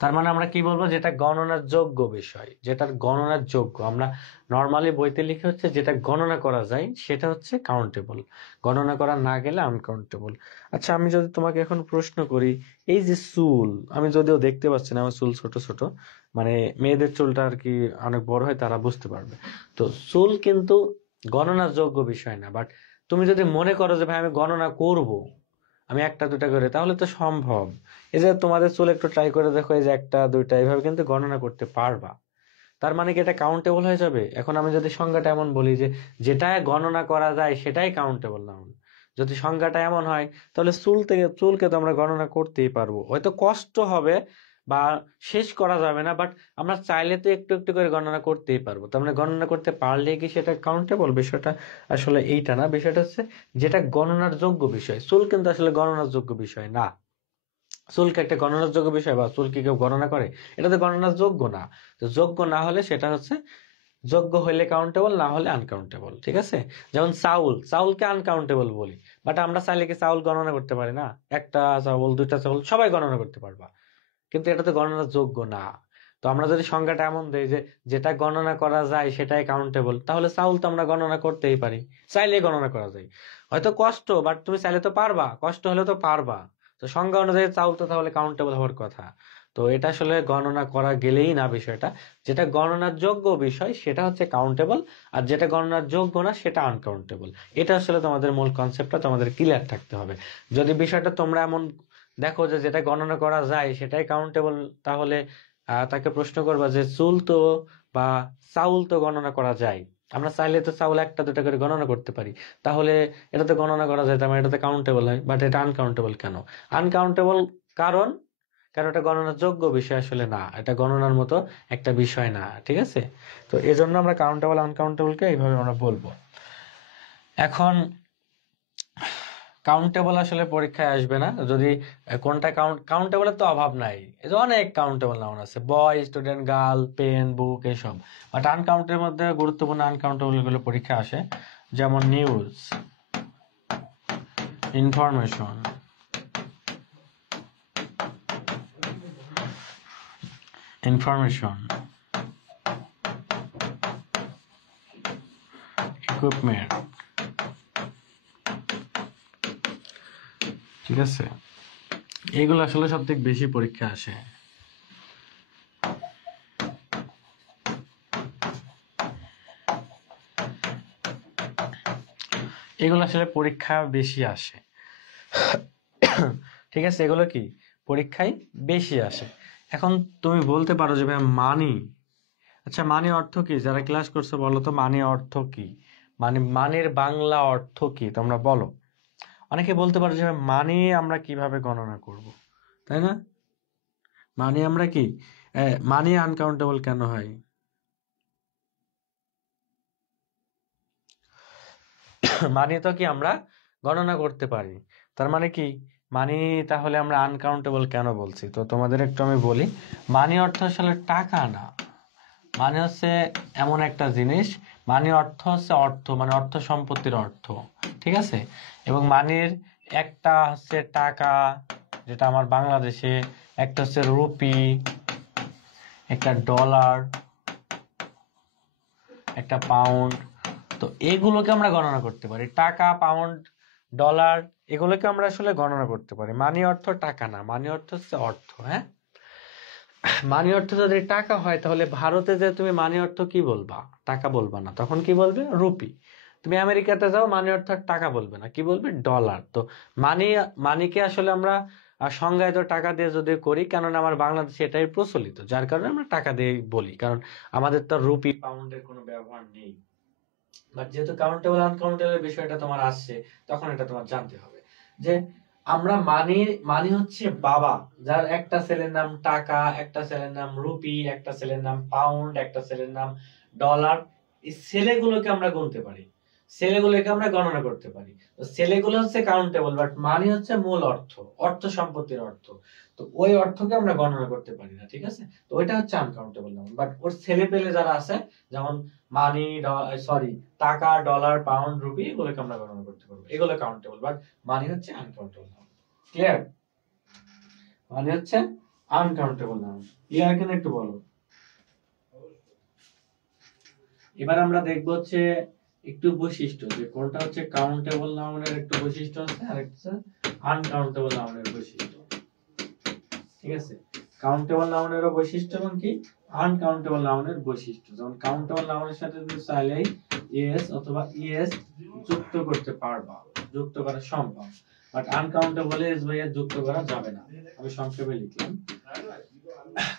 তার মানে আমরা কি বলবো? যেটা গণনার যোগ্য বিষয়, যেটার গণনার যোগ্য। আমরা নর্মালি বইতে লিখে হচ্ছে যেটা গণনা করা যায় সেটা হচ্ছে কাউন্টেবল, গণনা করা না গেলে আনকাউন্টেবল। আচ্ছা, আমি যদি তোমাকে এখন প্রশ্ন করি, এই যে চুল, আমি যদিও দেখতে পাচ্ছি না, আমার চুল ছোট ছোট, মানে মেয়েদের চুলটা আর কি অনেক বড় হয়, তারা বুঝতে পারবে। তো চুল কিন্তু গণনার যোগ্য বিষয় না, বাট তুমি যদি মনে করো যে ভাই আমি গণনা করব, আমি একটা দুটা করে, তাহলে তো সম্ভব। এই যে তোমাদের চুল একটু ট্রাই করে দেখো, এই যে একটা দুইটা, এইভাবে কিন্তু গণনা করতে পারবা। তার মানে কি এটা কাউন্টেবল হয়ে যাবে? এখন আমি যদি সংজ্ঞাটা এমন বলি যে যেটা গণনা করা যায় সেটাই কাউন্টেবল নাউন, যদি সংজ্ঞাটা এমন হয়, তাহলে চুলকে তো আমরা গণনা করতেই পারবো। হয়তো কষ্ট হবে বা শেষ করা যাবে না, বাট আমরা চাইলে তো একটু একটু করে গণনা করতেই পারবো। তার মানে গণনা করতে পারলে কি সেটা কাউন্টেবল? বিষয়টা আসলে এইটা না, বিষয়টা হচ্ছে যেটা গণনার যোগ্য বিষয়। চুল কিন্তু আসলে গণনার যোগ্য বিষয় না। চুলকে একটা গণনার যোগ্য বিষয়, বা চুল কি কেউ গণনা করে? এটা তো গণনার যোগ্য না। তো যোগ্য না হলে সেটা হচ্ছে, যোগ্য হলে কাউন্টেবল, না হলে আনকাউন্টেবল, ঠিক আছে? যেমন চাউলকে আনকাউন্টেবল বলি, বাট আমরা চাইলে কি চাউল গণনা করতে পারি না? একটা চাউল, দুইটা চাউল সবাই গণনা করতে পারবা, কিন্তু এটা তো গণনার যোগ্য না। তো আমরা যদি সংজ্ঞাটা এমন দেই যে যেটা গণনা করা যায় সেটাই কাউন্টেবল, তাহলে চাউল তো আমরা গণনা করতেই পারি, চাইলে গণনা করা যায়। হয়তো কষ্ট, বাট তুমি চাইলে তো পারবা, কষ্ট হলে তো পারবা। তো সংজ্ঞা অনুযায়ী চাউল তো তাহলে কাউন্টেবল হওয়ার কথা। তো এটা আসলে গণনা করা গেলেই না বিষয়টা। যেটা গণনার যোগ্য বিষয় সেটা হচ্ছে কাউন্টেবল, আর যেটা গণনার যোগ্য না সেটা আনকাউন্টেবল। এটা আসলে তোমাদের মূল কনসেপ্টটা তোমাদের ক্লিয়ার থাকতে হবে। যদি বিষয়টা তোমরা এমন দেখো যে যেটা গণনা করা যায় সেটাই কাউন্টেবল, তাহলে তাকে প্রশ্ন করবা যে চুল তো বা চাউল তো গণনা করা যায়, আমরা চাইলে তো চাউল একটা দুটা করে গণনা করতে পারি, তাহলে এটা তো গণনা করা যায়, তার মানে এটাতে কাউন্টেবল হয়। বাট এটা আনকাউন্টেবল কেন? আনকাউন্টেবল কারণ কারণ এটা গণনার যোগ্য বিষয় আসলে না, এটা গণনার মতো একটা বিষয় না, ঠিক আছে? তো এই জন্য আমরা কাউন্টেবল আনকাউন্টেবলকে এইভাবে আমরা বলবো। এখন কাউন্টেবল আসলে পরীক্ষায় আসবে না যদি কোনটা কাউন্টেবলের তো অভাব নাই, এই যে অনেক কাউন্টেবল নাউন আছে, বয়, স্টুডেন্ট, গার্ল, পেন, বুক, এইসব। বাট আনকাউন্টের মধ্যে গুরুত্বপূর্ণ আনকাউন্টেবল গুলো পরীক্ষা আসে, যেমন নিউজ, ইনফরমেশন, ইকুইপমেন্ট, ঠিক আছে? এগুলো আসলে সব থেকে বেশি পরীক্ষা আসে। এগুলো আসলে পরীক্ষা বেশি আসে। ঠিক আছে, এগুলো কি পরীক্ষায় বেশি আসে। এখন তুমি বলতে পারো যে ভাই মানি, আচ্ছা মানি অর্থ কি? যারা ক্লাস করছে বলো তো মানি অর্থ কি, মানে মানের বাংলা অর্থ কি তোমরা বলো। অনেকে বলতে পারো যে মানি আমরা কিভাবে গণনা করব, তাই না? মানি আমরা কি মানি আনকাউন্টেবল কেন হয়? মানি তো কি আমরা গণনা করতে পারি, তার মানে কি মানি তাহলে আমরা আনকাউন্টেবল কেন বলছি? তো তোমাদের একটু আমি বলি, মানি অর্থ আসলে টাকা না, মানে হচ্ছে এমন একটা জিনিস, মানি অর্থ হচ্ছে অর্থ, মানে অর্থ সম্পত্তির অর্থ, ঠিক আছে? এবং মানির একটা হচ্ছে টাকা, যেটা আমার বাংলাদেশে, একটা হচ্ছে রুপি, একটা ডলার, একটা পাউন্ড। তো এগুলোকে আমরা গণনা করতে পারি, টাকা, পাউন্ড, ডলার, এগুলোকে আমরা আসলে গণনা করতে পারি। মানি অর্থ টাকা না, মানি অর্থ হচ্ছে অর্থ। হ্যাঁ, মানি অর্থ যদি টাকা হয় তাহলে ভারতে যে তুমি মানি অর্থ কি বলবা? টাকা বলবা না, তখন কি বলবে? রুপি। তুমি আমেরিকাতে যাও, মানি অর্থ টাকা বলবে না, কি বলবে? ডলার। তো মানি, মানিকে আসলে আমরা সংজ্ঞায়িত টাকা দিয়ে যদি করি, কেননা আমার বাংলাদেশে এটাই প্রচলিত, যার কারণে আমরা টাকা দিয়ে বলি, কারণ আমাদের তো রুপি পাউন্ডের কোনো ব্যবহার নেই। বাট যেহেতু কাউন্টেবল আনকাউন্টেবল বিষয়টা তোমার আসছে, তখন এটা তোমার জানতে হবে যে আমরা মানি, মানি হচ্ছে বাবা, যার একটা ছেলের নাম টাকা, একটা ছেলের নাম রুপি, একটা ছেলের নাম পাউন্ড, একটা ছেলের নাম ডলার। এই ছেলেগুলোকে আমরা গুনতে পারি, ছেলেগুলোকে আমরা গণনা করতে পারি। তো ছেলেগুলো হচ্ছে কাউন্টেবল, বাট মানি হচ্ছে মূল অর্থ, অর্থ সম্পত্তির অর্থ। তো ওই অর্থকে আমরা গণনা করতে পারি না, ঠিক আছে? তো ওইটা হচ্ছে আনকাউন্টেবল নাম্বার। বাট ওর ছেলে পেলে যারা আছে, যেমন মানি, সরি, টাকা, ডলার, পাউন্ড, রুপি, এগুলোকে আমরা গণনা করতে পারবো, এগুলো কাউন্টেবল। বাট মানি হচ্ছে আনকাউন্টেবল নাম্বার। ক্লিয়ার? মানি হচ্ছে আনকাউন্টেবল নাম্বার। ক্লিয়ার কিনা একটু বলো। এবার আমরা দেখব হচ্ছে একটু বৈশিষ্ট্য, যে কোনটা হচ্ছে কাউন্টেবল নাউনের একটু বৈশিষ্ট্য আছে, আর একটা আনকাউন্টেবল নাউনের বৈশিষ্ট্য। ঠিক আছে, কাউন্টেবল নাউনেরও বৈশিষ্ট্য এবং কি আনকাউন্টেবল নাউনের বৈশিষ্ট্য। যেমন কাউন্টেবল নাউনের সাথে তুমি চাইলেই এস অথবা ইএস যুক্ত করতে পারবা, যুক্ত করা সম্ভব। বাট আনকাউন্টেবলে এস বাই এস যুক্ত করা যাবে না। আমি সংক্ষেপে লিখলাম,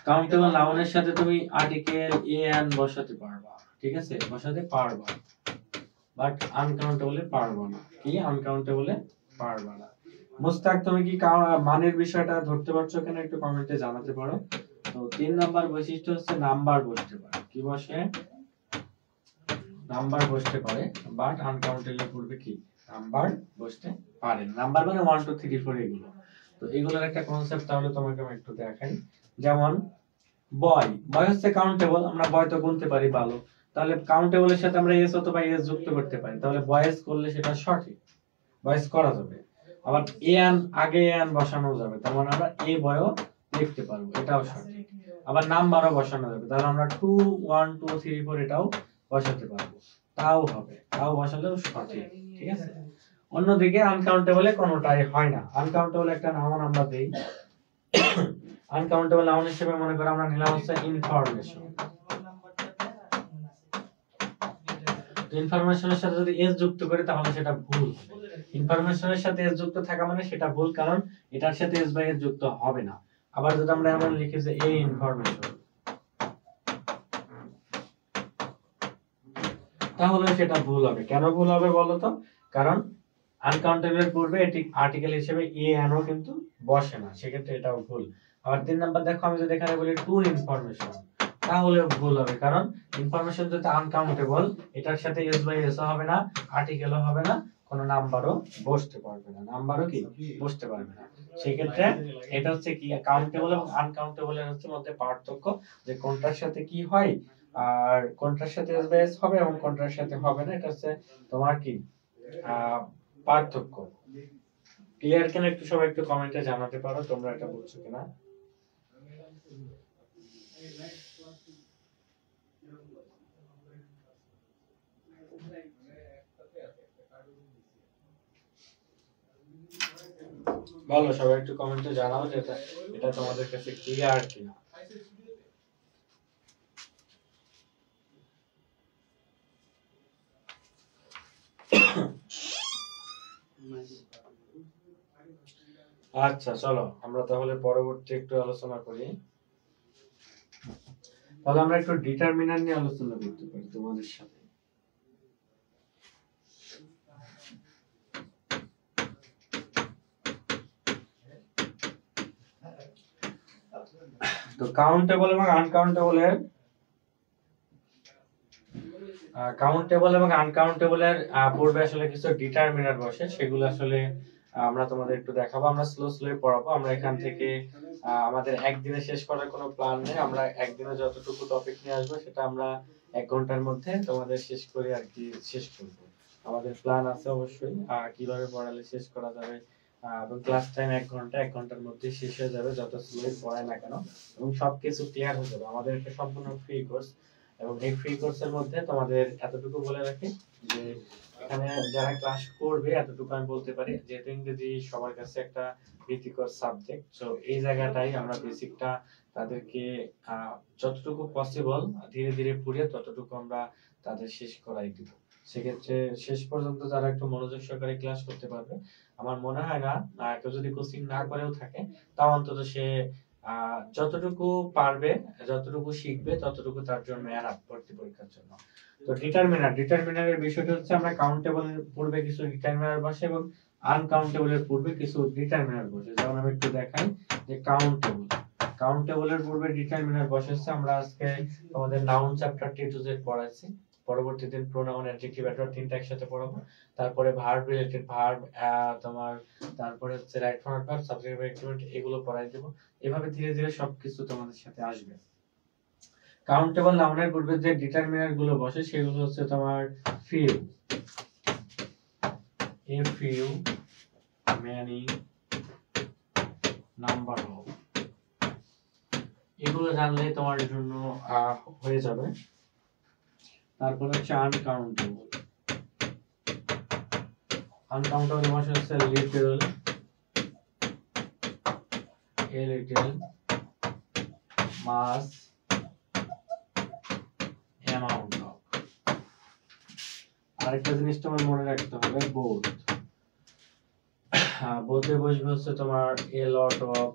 কাউন্টেবল নাউনের সাথে তুমি আর্টিকেল এ এন বসাতে পারবা, ঠিক আছে, বসাতে পারবা। বাট আনকাউন্টেবলে পারবা না। কি আনকাউন্টেবলে পারবা না। মুস্তাক, তুমি কি মানের বিষয়টা ধরতে পারছো কিনা একটু কমেন্টে জানাতে পারো। তো 3 নাম্বার বৈশিষ্ট্য হচ্ছে নাম্বার বসতে পারে। কি বসে? নাম্বার বসতে পারে। বাট আনকাউন্টেবল পূর্বে কি নাম্বার বসতে পারে না। নাম্বার মানে 1 2 3 4 এগুলো। তো এগুলোর একটা কনসেপ্ট তাহলে তোমাকে আমি একটু দেখাই। যেমন বয়, বয় হচ্ছে কাউন্টেবল, আমরা বয় তো গুনতে পারি ভালো, তাহলে কাউন্টেবলের সাথে আমরা এস অথবা এস যুক্ত করতে পারি, তাহলে বয়েস করলে সেটা সঠিক, বয়েস করা যাবে। আবার এন আগে এন বসানো যাবে, তার মানে আমরা এ বয়ও লিখতে পারবো, এটাও সঠিক। আবার নাম্বারও বসানো যাবে, তাহলে আমরা 2 1 2 3 4 এটাও বসাতে পারবো, তাও হবে, তাও বসালেও সঠিক, ঠিক আছে? অন্যদিকে আনকাউন্টেবলে কোনোটাই হয় না। আনকাউন্টেবল একটা নাউন আমরা দেই, আনকাউন্টেবল নাউন হিসেবে মনে করে আমরা নিলাম হচ্ছে ইনফরমেশন। ইনফরমেশনের সাথে যদি এস যুক্ত করি তাহলে সেটা ভুল হবে। ইনফরমেশনের সাথে এস যুক্ত থাকা মানে সেটা ভুল, কারণ এটার সাথে এস বাই এস যুক্ত হবে না। আবার যদি আমরা এমন লিখি যে এই ইনফরমেশন, তাহলে সেটা ভুল হবে। কেন ভুল হবে বলো তো? কারণ আনকাউন্টেবলের পূর্বে এটি আর্টিকেল হিসেবে এ এনও কিন্তু বসে না, সেক্ষেত্রে এটাও ভুল। আবার 3 নাম্বার দেখো, আমি যদি এখানে বলি টু ইনফরমেশন, তাহলে ভুল হবে, কারণ ইনফরমেশন যেটা আনকাউন্টেবল, এটার সাথে এস বাই এস হবে না, আর্টিকেলও হবে না, কোন নাম্বারও বসতে পারবে না, নাম্বারও কি বসতে পারবে না। সেক্ষেত্রে এটা হচ্ছে কি কাউন্টেবল এবং আনকাউন্টেবল এর হচ্ছে মধ্যে পার্থক্য, যে কোনটার সাথে কি হয় আর কোনটার সাথে এস বাই এস হবে এবং কোনটার সাথে হবে না, এটা হচ্ছে তোমার কি পার্থক্য। ক্লিয়ার কিনা একটু সবাই একটু কমেন্টে জানাতে পারো তোমরা এটা বুঝছো কিনা। বলো সবাই একটু কমেন্টে জানাও যে এটা এটা তোমাদের কাছে ক্লিয়ার কিনা। আচ্ছা চলো আমরা তাহলে পরবর্তী একটু আলোচনা করি। তাহলে আমরা একটু ডিটারমিনার নিয়ে আলোচনা করতে পারি তোমাদের সাথে। তো কাউন্টেবল এবং আনকাউন্টেবলের এবং আনকাউন্টেবলের পূর্বে আসলে কিছু ডিটারমিনার বসে, সেগুলো আসলে আমরা তোমাদের একটু দেখাবো। আমরা স্লো পড়াবো। আমরা এখান থেকে আমাদের একদিনে শেষ করার কোনো প্ল্যান নেই। আমরা একদিনে যতটুকু টপিক নিয়ে আসবো সেটা আমরা 1 ঘন্টার মধ্যে তোমাদের শেষ করে আর কি শেষ করব। আমাদের প্ল্যান আছে অবশ্যই কিভাবে পড়ালে শেষ করা যাবে, এবং ক্লাস টাইম 1 ঘন্টা, 1 ঘন্টার মধ্যে শেষ হয়ে যাবে যত স্লোই পড়ায় না কেন, এবং সবকিছু ক্লিয়ার হয়ে যাবে। আমাদের একটা সম্পূর্ণ ফ্রি কোর্স, এবং এই ফ্রি কোর্সের মধ্যে তোমাদের এতটুকু বলে রাখি যে এখানে যারা ক্লাস করবে এতটুকু আমি বলতে পারি, যেহেতু ইংরেজি সবার কাছে একটা ভীতিকর সাবজেক্ট, সো এই জায়গাটাই আমরা বেসিকটা তাদেরকে যতটুকু পসিবল ধীরে ধীরে পড়িয়ে ততটুকু আমরা তাদের শেষ করাই দিব। সেক্ষেত্রে শেষ পর্যন্ত যারা একটু মনোযোগ সহকারে ক্লাস করতে পারবে, আমার মনে হয় না কেউ যদি কোচিং না করেও থাকে তাও অন্তত সে যতটুকু পারবে, যতটুকু শিখবে ততটুকু তার জন্য এনাফ ভর্তি পরীক্ষার জন্য। তো ডিটারমিনারের বিষয়টা হচ্ছে আমরা কাউন্টেবলের পূর্বে কিছু ডিটারমিনার বসে এবং আনকাউন্টেবলের পূর্বে কিছু ডিটারমিনার বসে। যেমন আমি একটু দেখাই যে কাউন্টেবলের পূর্বে ডিটারমিনার বসে হচ্ছে, আমরা আজকে তোমাদের noun chapter A to Z পড়াচ্ছি, পরবর্তী দিন প্রোনাউন, অ্যাডজেক্টিভ, অ্যাডভার্ব তিনটা একসাথে পড়াবো। তারপরে ভার্ব রিলেটেড ভার্ব, তোমার তারপরে হচ্ছে right form verb, subject verb agreement, এগুলো পড়াই দেব। এভাবে ধীরে ধীরে সবকিছু তোমাদের সাথে আসবে। কাউন্টেবল নাউনের পূর্বে যে ডিটারমিনার গুলো বসে সেগুলো হচ্ছে তোমার few, a few, many, number of, এগুলো জানলে তোমার জন্য হয়ে যাবে। তারপর হচ্ছে আনকাউন্টেবল, বসে হচ্ছে little, a little, mass, amount of. আরেকটা জিনিস তোমার মনে রাখতে হবে, বোথ। বোথে বসবে হচ্ছে তোমার a lot of,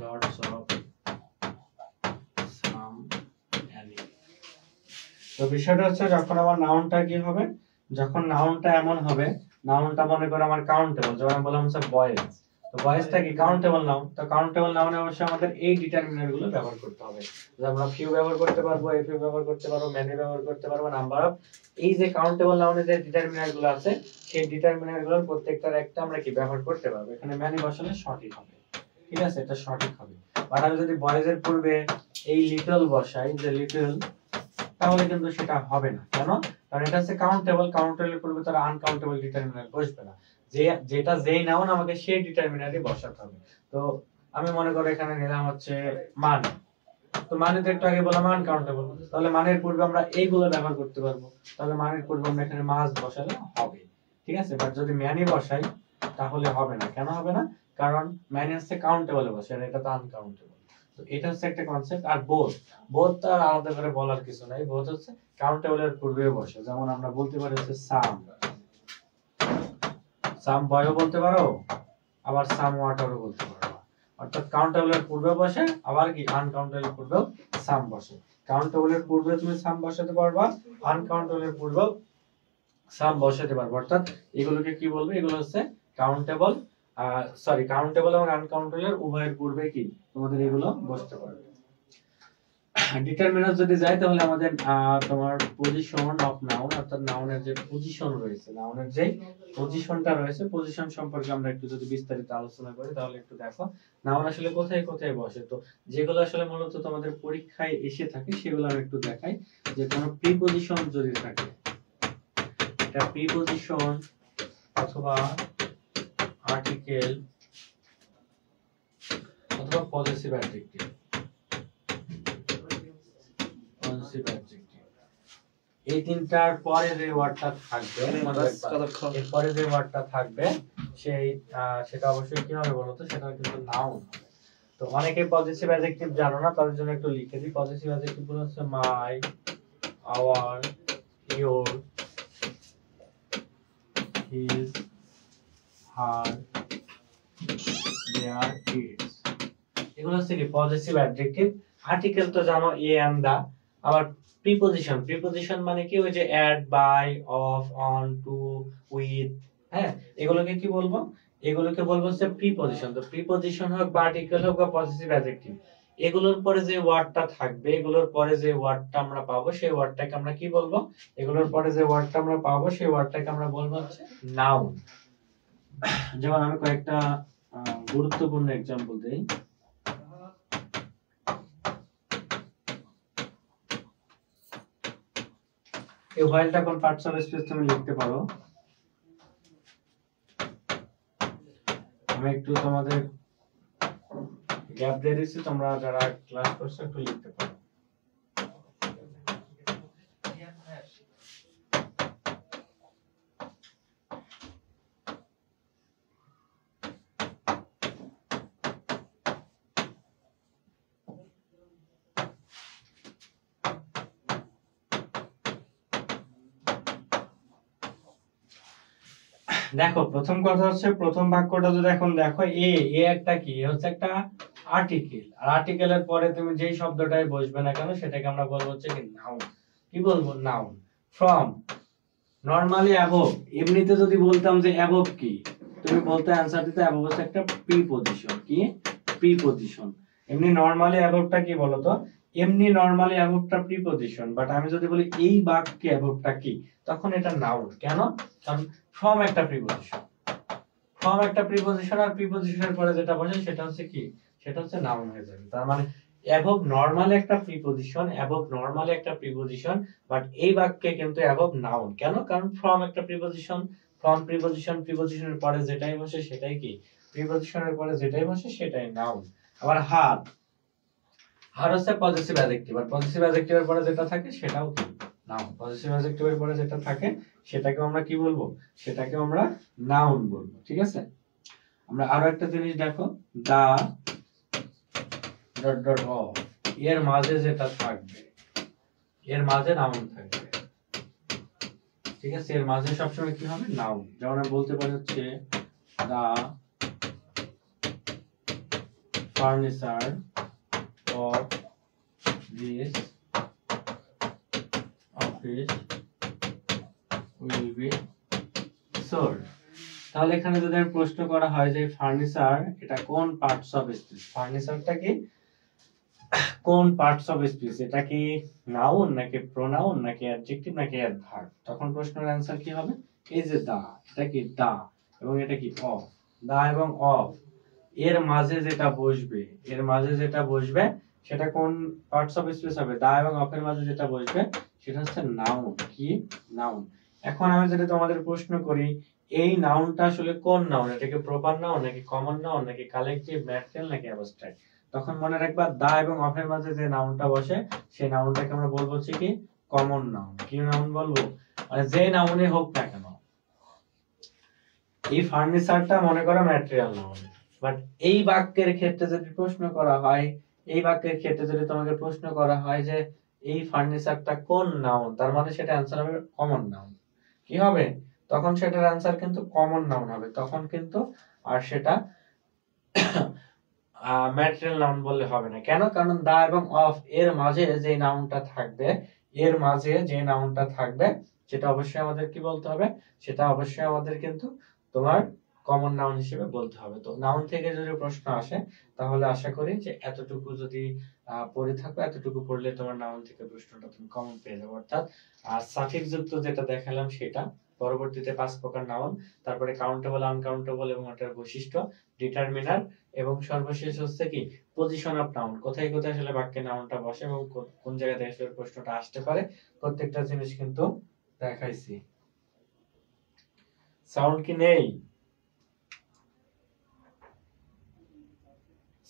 lots of, some, any. তো বিষয়টা হচ্ছে যখন আমার নাউনটা কি হবে, যখন নাউনটা এমন হবে, নাউনটা মনে করো আমার কাউন্টেবল, যেমন বললাম হচ্ছে বয়েজ, তো বয়েজটা কি কাউন্টেবল নাউন, তো কাউন্টেবল নাউনে অবশ্যই আমাদের এই ডিটারমিনার গুলো ব্যবহার করতে হবে। আমরা ফিউ ব্যবহার করতে পারবো, এ ফিউ ব্যবহার করতে পারবো, ম্যানি ব্যবহার করতে পারবো, নাম্বার অফ। এই যে কাউন্টেবল নাউনে যে ডিটারমিনার গুলো আছে সেই ডিটারমিনার গুলোর প্রত্যেকটার একটা আমরা কি ব্যবহার করতে পারবো। এখানে ম্যানি বসালে সঠিক হবে, ঠিক আছে, এটা সঠিক হবে। আর আমি যদি বয়েজের পূর্বে এই লিটল বসাই, যে লিটল, তাহলে কিন্তু সেটা হবে না। কেন? কারণ এটা হচ্ছে কাউন্টেবল, কাউন্টেবলের পূর্বে তার আনকাউন্টেবল ডিটারমিনার বসবে না। যেটা যেই নাউন আমাকে সেই ডিটারমিনারই বসাতে হবে। তো আমি মনে করো এখানে নিলাম হচ্ছে মান, তো মানে তো একটু আগে বললাম আনকাউন্টেবল, তাহলে মানের পূর্বে আমরা এইগুলো ব্যবহার করতে পারবো। তাহলে মানের পূর্বে আমরা এখানে মাস বসালে হবে, ঠিক আছে। বাট যদি ম্যানি বসাই তাহলে হবে না। কেন হবে না? কারণ ম্যানি হচ্ছে কাউন্টেবলে বসে আর এটা তো আনকাউন্টেবল। তো এটা হচ্ছে একটা কনসেপ্ট। আর বোথ, তার আলাদা করে বলার কিছু নাই, বোথ হচ্ছে কাউন্টেবলের পূর্বে বসে। যেমন আমরা বলতে পারি হচ্ছে সাম, বয়ও বলতে পারো, আবার সাম ওয়াটারও বলতে পারো। অর্থাৎ কাউন্টেবলের পূর্বে বসে, আবার কি আনকাউন্টেবলের পূর্বেও সাম বসে। কাউন্টেবলের পূর্বে তুমি সাম বসাতে পারবা, আনকাউন্টেবলের পূর্বেও সাম বসাতে পারবো। অর্থাৎ এগুলোকে কি বলবো, এগুলো হচ্ছে কাউন্টেবল, কাউন্টেবল এবং আনকাউন্টেবলের উভয়ের পূর্বে কি তোমাদের এগুলো বসতে পারবে। ডিটারমিনার যদি যাই তাহলে আমাদের তোমার পজিশন অফ নাউন, অর্থাৎ নাউনের যে পজিশন রয়েছে, নাউনের যে পজিশনটা রয়েছে, পজিশন সম্পর্কে আমরা একটু যদি বিস্তারিত আলোচনা করি তাহলে একটু দেখো নাউন আসলে কোথায় কোথায় বসে। তো যেগুলো আসলে মূলত তোমাদের পরীক্ষায় এসে থাকে সেগুলো আমি একটু দেখাই। যে কোনো প্রিপজিশন যদি থাকে, এটা প্রিপজিশন অথবা আর্টিকেল অথবা পজেসিভ অ্যাডজেক্টিভ, এই তিনটার পরে যে ওয়ার্ডটা থাকবে, এর পরে যে ওয়ার্ডটা থাকবে সেই সেটা অবশ্যই কি হবে বলতো, সেটা কিন্তু নাউন হবে। তো অনেকে পজেসিভ অ্যাডজেক্টিভ জানো না, তাদের জন্য একটু লিখে দিই। পজেসিভ অ্যাডজেক্টিভ গুলো হচ্ছে my, our, your, his, her, their kids। এগুলো হচ্ছে কি পজিটিভ অ্যাডজেক্টিভ। আর্টিকেল তো জানো এ এন্ড দা। আবার প্রিপজিশন মানে কি ওই যে at, by, of, on, to, with, হ্যাঁ এগুলোকে কি বলবো? এগুলোকে বলবো হচ্ছে প্রিপজিশন। তো প্রিপজিশন হোক বা আর্টিকেল হোক বা পজিটিভ অ্যাডজেক্টিভ, এগুলোর পরে যে ওয়ার্ডটা থাকবে, এগুলোর পরে যে ওয়ার্ডটা আমরা পাবো সেই ওয়ার্ডটাকে আমরা কি বলবো? এগুলোর পরে যে ওয়ার্ডটা আমরা পাবো সেই ওয়ার্ডটাকে আমরা বলবো হচ্ছে নাউন। যেমন আমি কয়েকটা গুরুত্বপূর্ণ एग्जांपल দেই। এই হোয়াইলটা কোন পার্টস অফ স্পিচ তুমি লিখতে পারো। আমি একটু তোমাদের গ্যাপ দিয়ে দিচ্ছি, তোমরা যারা ক্লাস করছো একটু লিখতে পারো। দেখো প্রথম কথা হচ্ছে, প্রথম বাক্যটা যদি এখন দেখো এ একটা কি হচ্ছে একটা আর্টিকেল। আর আর্টিকেলের পরে তুমি যেই শব্দটাই বসবে না কেন সেটাকে আমরা বলবো হচ্ছে কি নাউন। কি বলবো? নাউন। From, normally above. এমনিতে যদি বলতাম যে অ্যাবভ কি, তুমি বলতে অ্যানসার দিতে অ্যাবভ হচ্ছে একটা প্রিপজিশন। কি প্রিপজিশন? এমনি নরমালি অ্যাবভটা কি বলতো? এমনি নরমালি অ্যাবভটা প্রিপজিশন, বাট আমি যদি বলি এই বাক্যে অ্যাবভটা কি, তখন এটা নাউন। কেন? কারণ ফ্রম একটা প্রিপজিশন। ফ্রম একটা প্রিপজিশন, আর প্রিপজিশনের পরে যেটা বসে সেটা হচ্ছে কি? সেটা হচ্ছে নাউন হয়ে যাবে। তার মানে অ্যাবভ নরমালি একটা প্রিপজিশন, অ্যাবভ নরমালি একটা প্রিপজিশন, বাট এই বাক্যে কিন্তু অ্যাবভ নাউন। কেন? কারণ ফ্রম একটা প্রিপজিশন, ফ্রম প্রিপজিশন, প্রিপজিশনের পরে যেটাই বসে সেটাই কি? প্রিপজিশনের পরে যেটাই বসে সেটাই নাউন। আবার হার, হার হচ্ছে পজিটিভ অ্যাডজেক্টিভ, আর পজিটিভ অ্যাডজেক্টিভের পরে যেটা থাকে সেটাও কি? নাউন। পজিটিভ অ্যাডজেক্টিভের পরে যেটা থাকে সেটাকে আমরা কি বলবো? সেটাকে আমরা নাউন বলবো। ঠিক আছে? আমরা আরো একটা জিনিস দেখো, দা ডট ডট অফ, এর মাঝে যেটা থাকবে, এর মাঝে নাউন থাকবে। ঠিক আছে? এর মাঝে সবসময় কি হবে? নাউন। যেমন আমি বলতে পারি হচ্ছে the furniture of this office will be sold. তাহলে এখানে যদি প্রশ্ন করা হয় যে ফার্নিচার এটা কোন পার্টস অফ স্পিচ, ফার্নিচারটা কি কোন পার্টস অফ স্পিচ, এটা কি নাউন নাকি প্রোনাউন নাকি অ্যাডজেক্টিভ নাকি অ্যাডভার্ব, তখন প্রশ্নের অ্যানসার কি হবে? এই যে দা, এটা কি দা, এবং এটা কি অফ। দা এবং অফ এর মাঝে যেটা বসবে, এর মাঝে যেটা বসবে সেটা কোন পার্টস অফ স্পিচ হবে? দা এবং অফ এর মাঝে যেটা বসবে সেটা হচ্ছে নাউন। কি? নাউন। এখন আমি যদি তোমাদের প্রশ্ন করি এই নাউনটা আসলে কোন নাউন, এটা কি প্রপার নাউন নাকি কমন নাউন নাকি কালেকটিভ ম্যাটেরিয়াল নাকি অ্যাবস্ট্রাক্ট, তখন মনে রাখবা দা এবং অফ এর মাঝে যে নাউনটা বসে সেই নাউনটাকে আমরা বলবো হচ্ছে কি? Common noun. কি নাউন বলবো? মানে যে নাউনে হোক না কেন। এই ফার্নিচারটা মনে করো ম্যাটেরিয়াল নাউন, বাট এই বাক্যের ক্ষেত্রে যদি প্রশ্ন করা হয়, এই বাক্যের ক্ষেত্রে যদি তোমাকে প্রশ্ন করা হয় যে এই ফার্নিচারটা কোন নাউন, তার মানে সেটা অ্যানসার হবে কমন নাউন। কি হবে? তখন সেটার অ্যানসার কিন্তু কমন নাউন হবে। তখন কিন্তু আর সেটা ম্যাটেরিয়াল নাউন বললে হবে না। কেন? কারণ দা এবং অফ এর মাঝে যে নাউনটা থাকবে, এর মাঝে যে নাউনটা থাকবে সেটা অবশ্যই আমাদের কি বলতে হবে? সেটা অবশ্যই আমাদের কিন্তু তোমার কমন নাউন হিসেবে বলতে হবে। তো নাউন থেকে যদি প্রশ্ন আসে তাহলে আশা করি যে এতটুকু যদি পড়ে থাকো, এতটুকু পড়লে তোমার নাউন থেকে প্রশ্নটা তুমি কমন পেয়ে যাবে। অর্থাৎ সাফিক্স যুক্ত যেটা দেখালাম সেটা, পরবর্তীতে 5 প্রকার নাউন, তারপরে কাউন্টেবল, আনকাউন্টেবল এবং এটার বৈশিষ্ট্য, ডিটারমিনার, এবং সর্বশেষ হচ্ছে কি? পজিশন অফ নাউন, কোথায় কোথায় আসলে বাক্যে নাউনটা বসে এবং কোন জায়গা থেকে আসলে প্রশ্নটা আসতে পারে, প্রত্যেকটা জিনিস কিন্তু দেখাইছি। সাউন্ড কি নেই?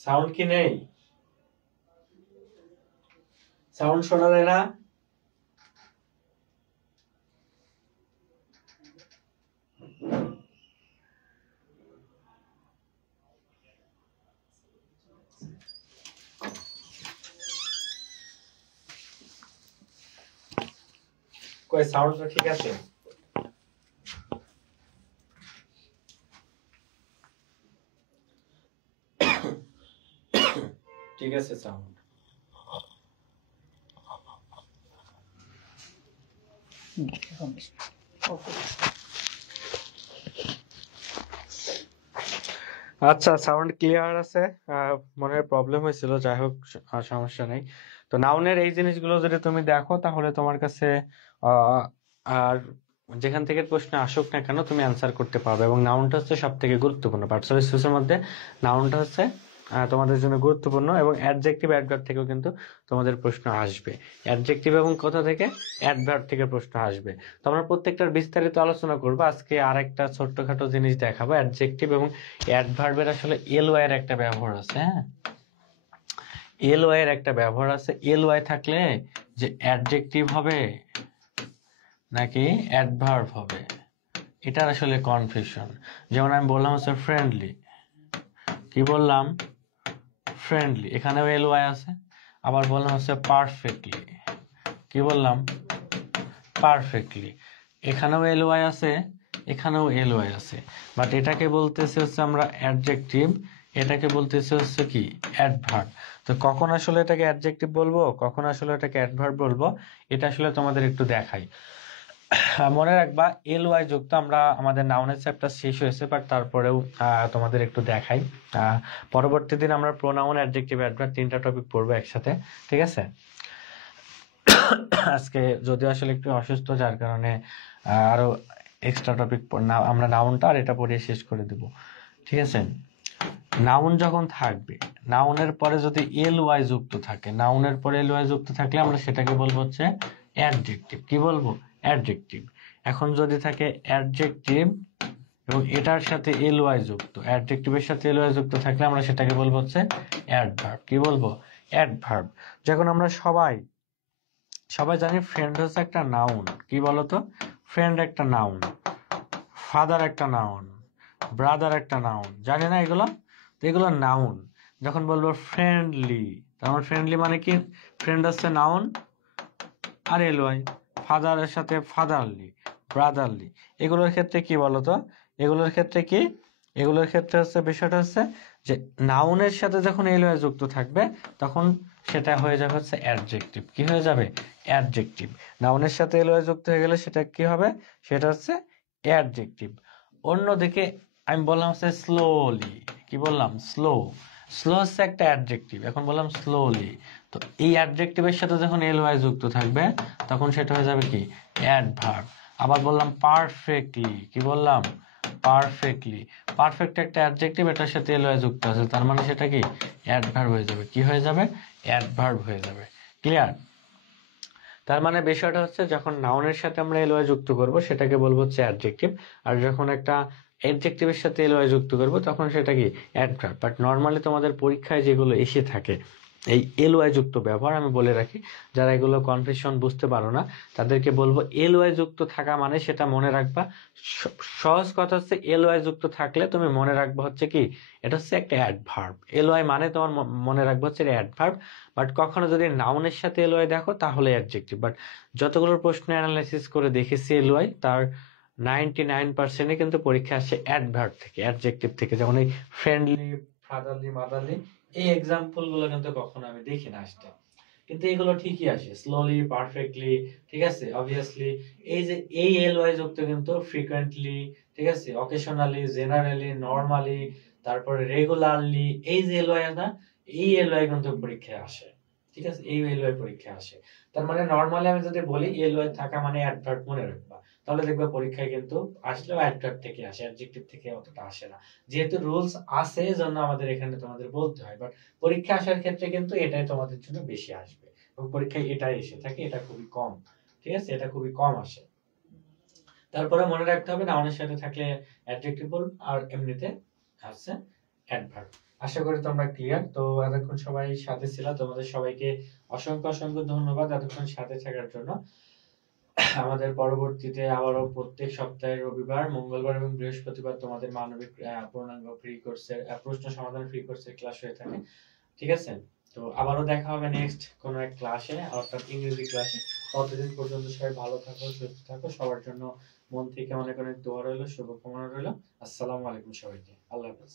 সাউন্ড কি নেই? সাউন্ড শোনা যায় না? কই সাউন্ডটা ঠিক আছে? ঠিক আছে সাউন্ড। আচ্ছা সাউন্ড ক্লিয়ার আছে। মনে প্রবলেম হয়েছিল, যাই হোক সমস্যা নেই। তো নাউনের এই জিনিসগুলো যদি তুমি দেখো তাহলে তোমার কাছে আর যেখান থেকে প্রশ্ন আসুক না কেন তুমি অ্যান্সার করতে পারবে। এবং নাউনটা হচ্ছে সব থেকে গুরুত্বপূর্ণ পার্টস অফ স্পিচের মধ্যে। নাউনটা হচ্ছে তোমাদের জন্য গুরুত্বপূর্ণ, এবং অ্যাডজেক্টিভ অ্যাডভার্ব থেকেও কিন্তু তোমাদের প্রশ্ন আসবে। অ্যাডজেক্টিভ এবং কথা থেকে, অ্যাডভার্ব থেকে প্রশ্ন আসবে। তো আমরা প্রত্যেকটার বিস্তারিত আলোচনা করবো। আজকে আর একটা ছোট্টখাটো জিনিস দেখাবো। অ্যাডজেক্টিভ এবং অ্যাডভার্বের আসলে এলওয়াই এর একটা ব্যবহার আছে। হ্যাঁ, এলওয়াই এর একটা ব্যবহার আছে। এলওয়াই থাকলে যে অ্যাডজেক্টিভ হবে নাকি অ্যাডভার্ব হবে, এটার আসলে কনফিউশন। যেমন আমি বললাম হচ্ছে ফ্রেন্ডলি, কি বললাম? ফ্রেন্ডলি, এখানেও এলওয়াই আছে। আবার বললাম হচ্ছে পারফেক্টলি, কি বললাম? পারফেক্টলি, এখানেও এলওয়াই আছে, এখানেও এলওয়াই আছে। বাট এটাকে বলতেছে হচ্ছে আমরা অ্যাডজেক্টিভ, এটাকে বলতেছে হচ্ছে কি অ্যাডভার্ব। তো কখন আসলে এটাকে অ্যাডজেক্টিভ বলবো, কখন আসলে এটাকে অ্যাডভার্ব বলবো, এটা আসলে তোমাদের একটু দেখাই। মনে রাখবা এলওয়াই যুক্ত, আমরা আমাদের নাউনের চ্যাপ্টার শেষ হয়েছে, বাট তারপরেও তোমাদের একটু দেখাই। পরবর্তী দিন আমরা প্রোনাউন, অ্যাডজেক্টিভ, অ্যাডভার্ব তিনটা টপিক পড়বো একসাথে, ঠিক আছে? আজকে যদিও আসলে একটু অসুস্থ, যার কারণে আরো এক্সট্রা টপিক আমরা নাউনটা আর এটা পড়িয়ে শেষ করে দেব, ঠিক আছে? নাউন যখন থাকবে, নাউনের পরে যদি এলওয়াই যুক্ত থাকে, নাউনের পরে এলওয়াই যুক্ত থাকলে আমরা সেটাকে বলবো হচ্ছে অ্যাডজেক্টিভ। কি বলবো? অ্যাডজেক্টিভ। এখন যদি থাকে অ্যাডজেক্টিভ এবং এটার সাথে এলওয়াই যুক্ত, অ্যাডজেক্টিভের সাথে এলওয়াই যুক্ত থাকলে আমরা সেটাকে বলবো হচ্ছে অ্যাডভার্ব। কি বলবো? অ্যাডভার্ব। যখন আমরা সবাই জানি ফ্রেন্ড হচ্ছে একটা নাউন। কি বলতো? ফ্রেন্ড একটা নাউন, ফাদার একটা নাউন, ব্রাদার একটা নাউন, জানি না এগুলো? তো এগুলো নাউন। যখন বলবো ফ্রেন্ডলি, তার ফ্রেন্ডলি মানে কি? ফ্রেন্ড হচ্ছে নাউন আর এলওয়াই। ফাদারের সাথে ফাদারলি, ব্রাদারলি, এগুলোর ক্ষেত্রে কি বলতো? এগুলোর ক্ষেত্রে কি? এগুলোর ক্ষেত্রে হচ্ছে বিষয়টা হচ্ছে যে নাউনের সাথে যখন এলওয়াই যুক্ত থাকবে তখন সেটা হয়ে যাবে হচ্ছে অ্যাডজেক্টিভ। কি হয়ে যাবে? অ্যাডজেক্টিভ। নাউনের সাথে এলওয়াই যুক্ত হয়ে গেলে সেটা কি হবে? সেটা হচ্ছে অ্যাডজেক্টিভ। অন্যদিকে আমি বললাম হচ্ছে স্লোলি, কি বললাম? স্লো। স্লো হচ্ছে একটা অ্যাডজেক্টিভ। এখন বললাম স্লোলি, তো এই অ্যাডজেক্টিভের সাথে যখন এলওয়াই যুক্ত থাকবে তখন সেটা হয়ে যাবে কি? অ্যাডভার্ব। আবার বললাম পারফেক্টলি, কি বললাম? পারফেক্টলি। পারফেক্ট একটা অ্যাডজেক্টিভ, এটার সাথে এলওয়াই যুক্ত আছে, তার মানে সেটা কি? অ্যাডভার্ব হয়ে যাবে। কি হয়ে যাবে? অ্যাডভার্ব হয়ে যাবে। ক্লিয়ার? তার মানে বিষয়টা হচ্ছে যখন নাউনের সাথে আমরা এলওয়াই যুক্ত করব সেটাকে বলবো হচ্ছে অ্যাডজেক্টিভ, আর যখন একটা অ্যাডজেক্টিভের সাথে এলওয়াই যুক্ত করব তখন সেটা কি? অ্যাডভার্ব। বাট নর্মালি তোমাদের পরীক্ষায় যেগুলো এসে থাকে এই এলওয়াই যুক্ত ব্যবহার, আমি বলে রাখি যারা এগুলো কনফিউশন বুঝতে পারো না তাদেরকে বলবো এলওয়াই যুক্ত থাকা মানে সেটা মনে রাখবা। সহজ কথা হচ্ছে এলওয়াই যুক্ত থাকলে তুমি মনে রাখবা হচ্ছে কি? এটা হচ্ছে একটা অ্যাডভার্ব। এলওয়াই মানে তোমার মনে রাখবা হচ্ছে অ্যাডভার্ব। বাট কখনো যদি নাউনের সাথে এলওয়াই দেখো তাহলে অ্যাডজেক্টিভ। বাট যতগুলো প্রশ্ন অ্যানালাইসিস করে দেখেছি এলওয়াই, তার 99% কিন্তু পরীক্ষা আসছে অ্যাডভার্ব থেকে, অ্যাডজেক্টিভ থেকে। যেমন এই ফ্রেন্ডলি, ফাদারলি, মাদারলি, এই এক্সাম্পল গুলো কিন্তু কখনো আমি দেখি না আসতে, কিন্তু এগুলো ঠিকই আসে। স্লোলি, পারফেক্টলি, ঠিক আছে, অবভিয়াসলি। এই যে এই এলওয়াই যুক্ত কিন্তু ফ্রিকোয়েন্টলি, ঠিক আছে, অকেশনালি, জেনারেলি, নরমালি, তারপরে রেগুলারলি, এই যে এলওয়াই না, এই এলওয়াই কিন্তু পরীক্ষায় আসে, ঠিক আছে, এই এলওয়াই পরীক্ষায় আসে। তার মানে নরমালি আমি যদি বলি এলওয়াই থাকা মানে অ্যাডভার্ব মনে রাখবা, তাহলে দেখবে পরীক্ষায় কিন্তু আসলেও অ্যাডভার্ব থেকে আসে, অ্যাডজেক্টিভ থেকে অতটা আসে না। যেহেতু রুলস আছে এজন্য আমাদের এখানে তোমাদের বলতে হয়, বাট পরীক্ষা আসার ক্ষেত্রে কিন্তু এটাই তোমাদের জন্য বেশি আসবে, এবং পরীক্ষায় এটাই এসে থাকে, এটা খুবই কম, ঠিক আছে, এটা খুবই কম আসে। তারপরে মনে রাখতে হবে নাউনের সাথে থাকলে অ্যাডজেক্টিভ বলব, আর এমনিতে আছে অ্যাডভার্ব। আশা করি তোমরা ক্লিয়ার। তো এতক্ষণ সবাই সাথে ছিল, তোমাদের সবাইকে অসংখ্য অসংখ্য ধন্যবাদ এতক্ষণ সাথে থাকার জন্য। আমাদের পরবর্তীতে আবারও প্রত্যেক সপ্তাহে রবিবার, মঙ্গলবার এবং বৃহস্পতিবার তোমাদের মানবিক পূর্ণাঙ্গ ফ্রি কোর্সের প্রশ্ন সমাধান ফ্রি কোর্সের ক্লাস হয়ে থাকে, ঠিক আছে? তো আবারও দেখা হবে নেক্সট কোনো এক ক্লাসে, অর্থাৎ ইংরেজি ক্লাসে। ততদিন পর্যন্ত সবাই ভালো থাকো, সুস্থ থাকো, সবার জন্য মন থেকে অনেক অনেক দোয়া রইলো, শুভকামনা রইলো। আসসালামু আলাইকুম সবাইকে, আল্লাহ হাফেজ।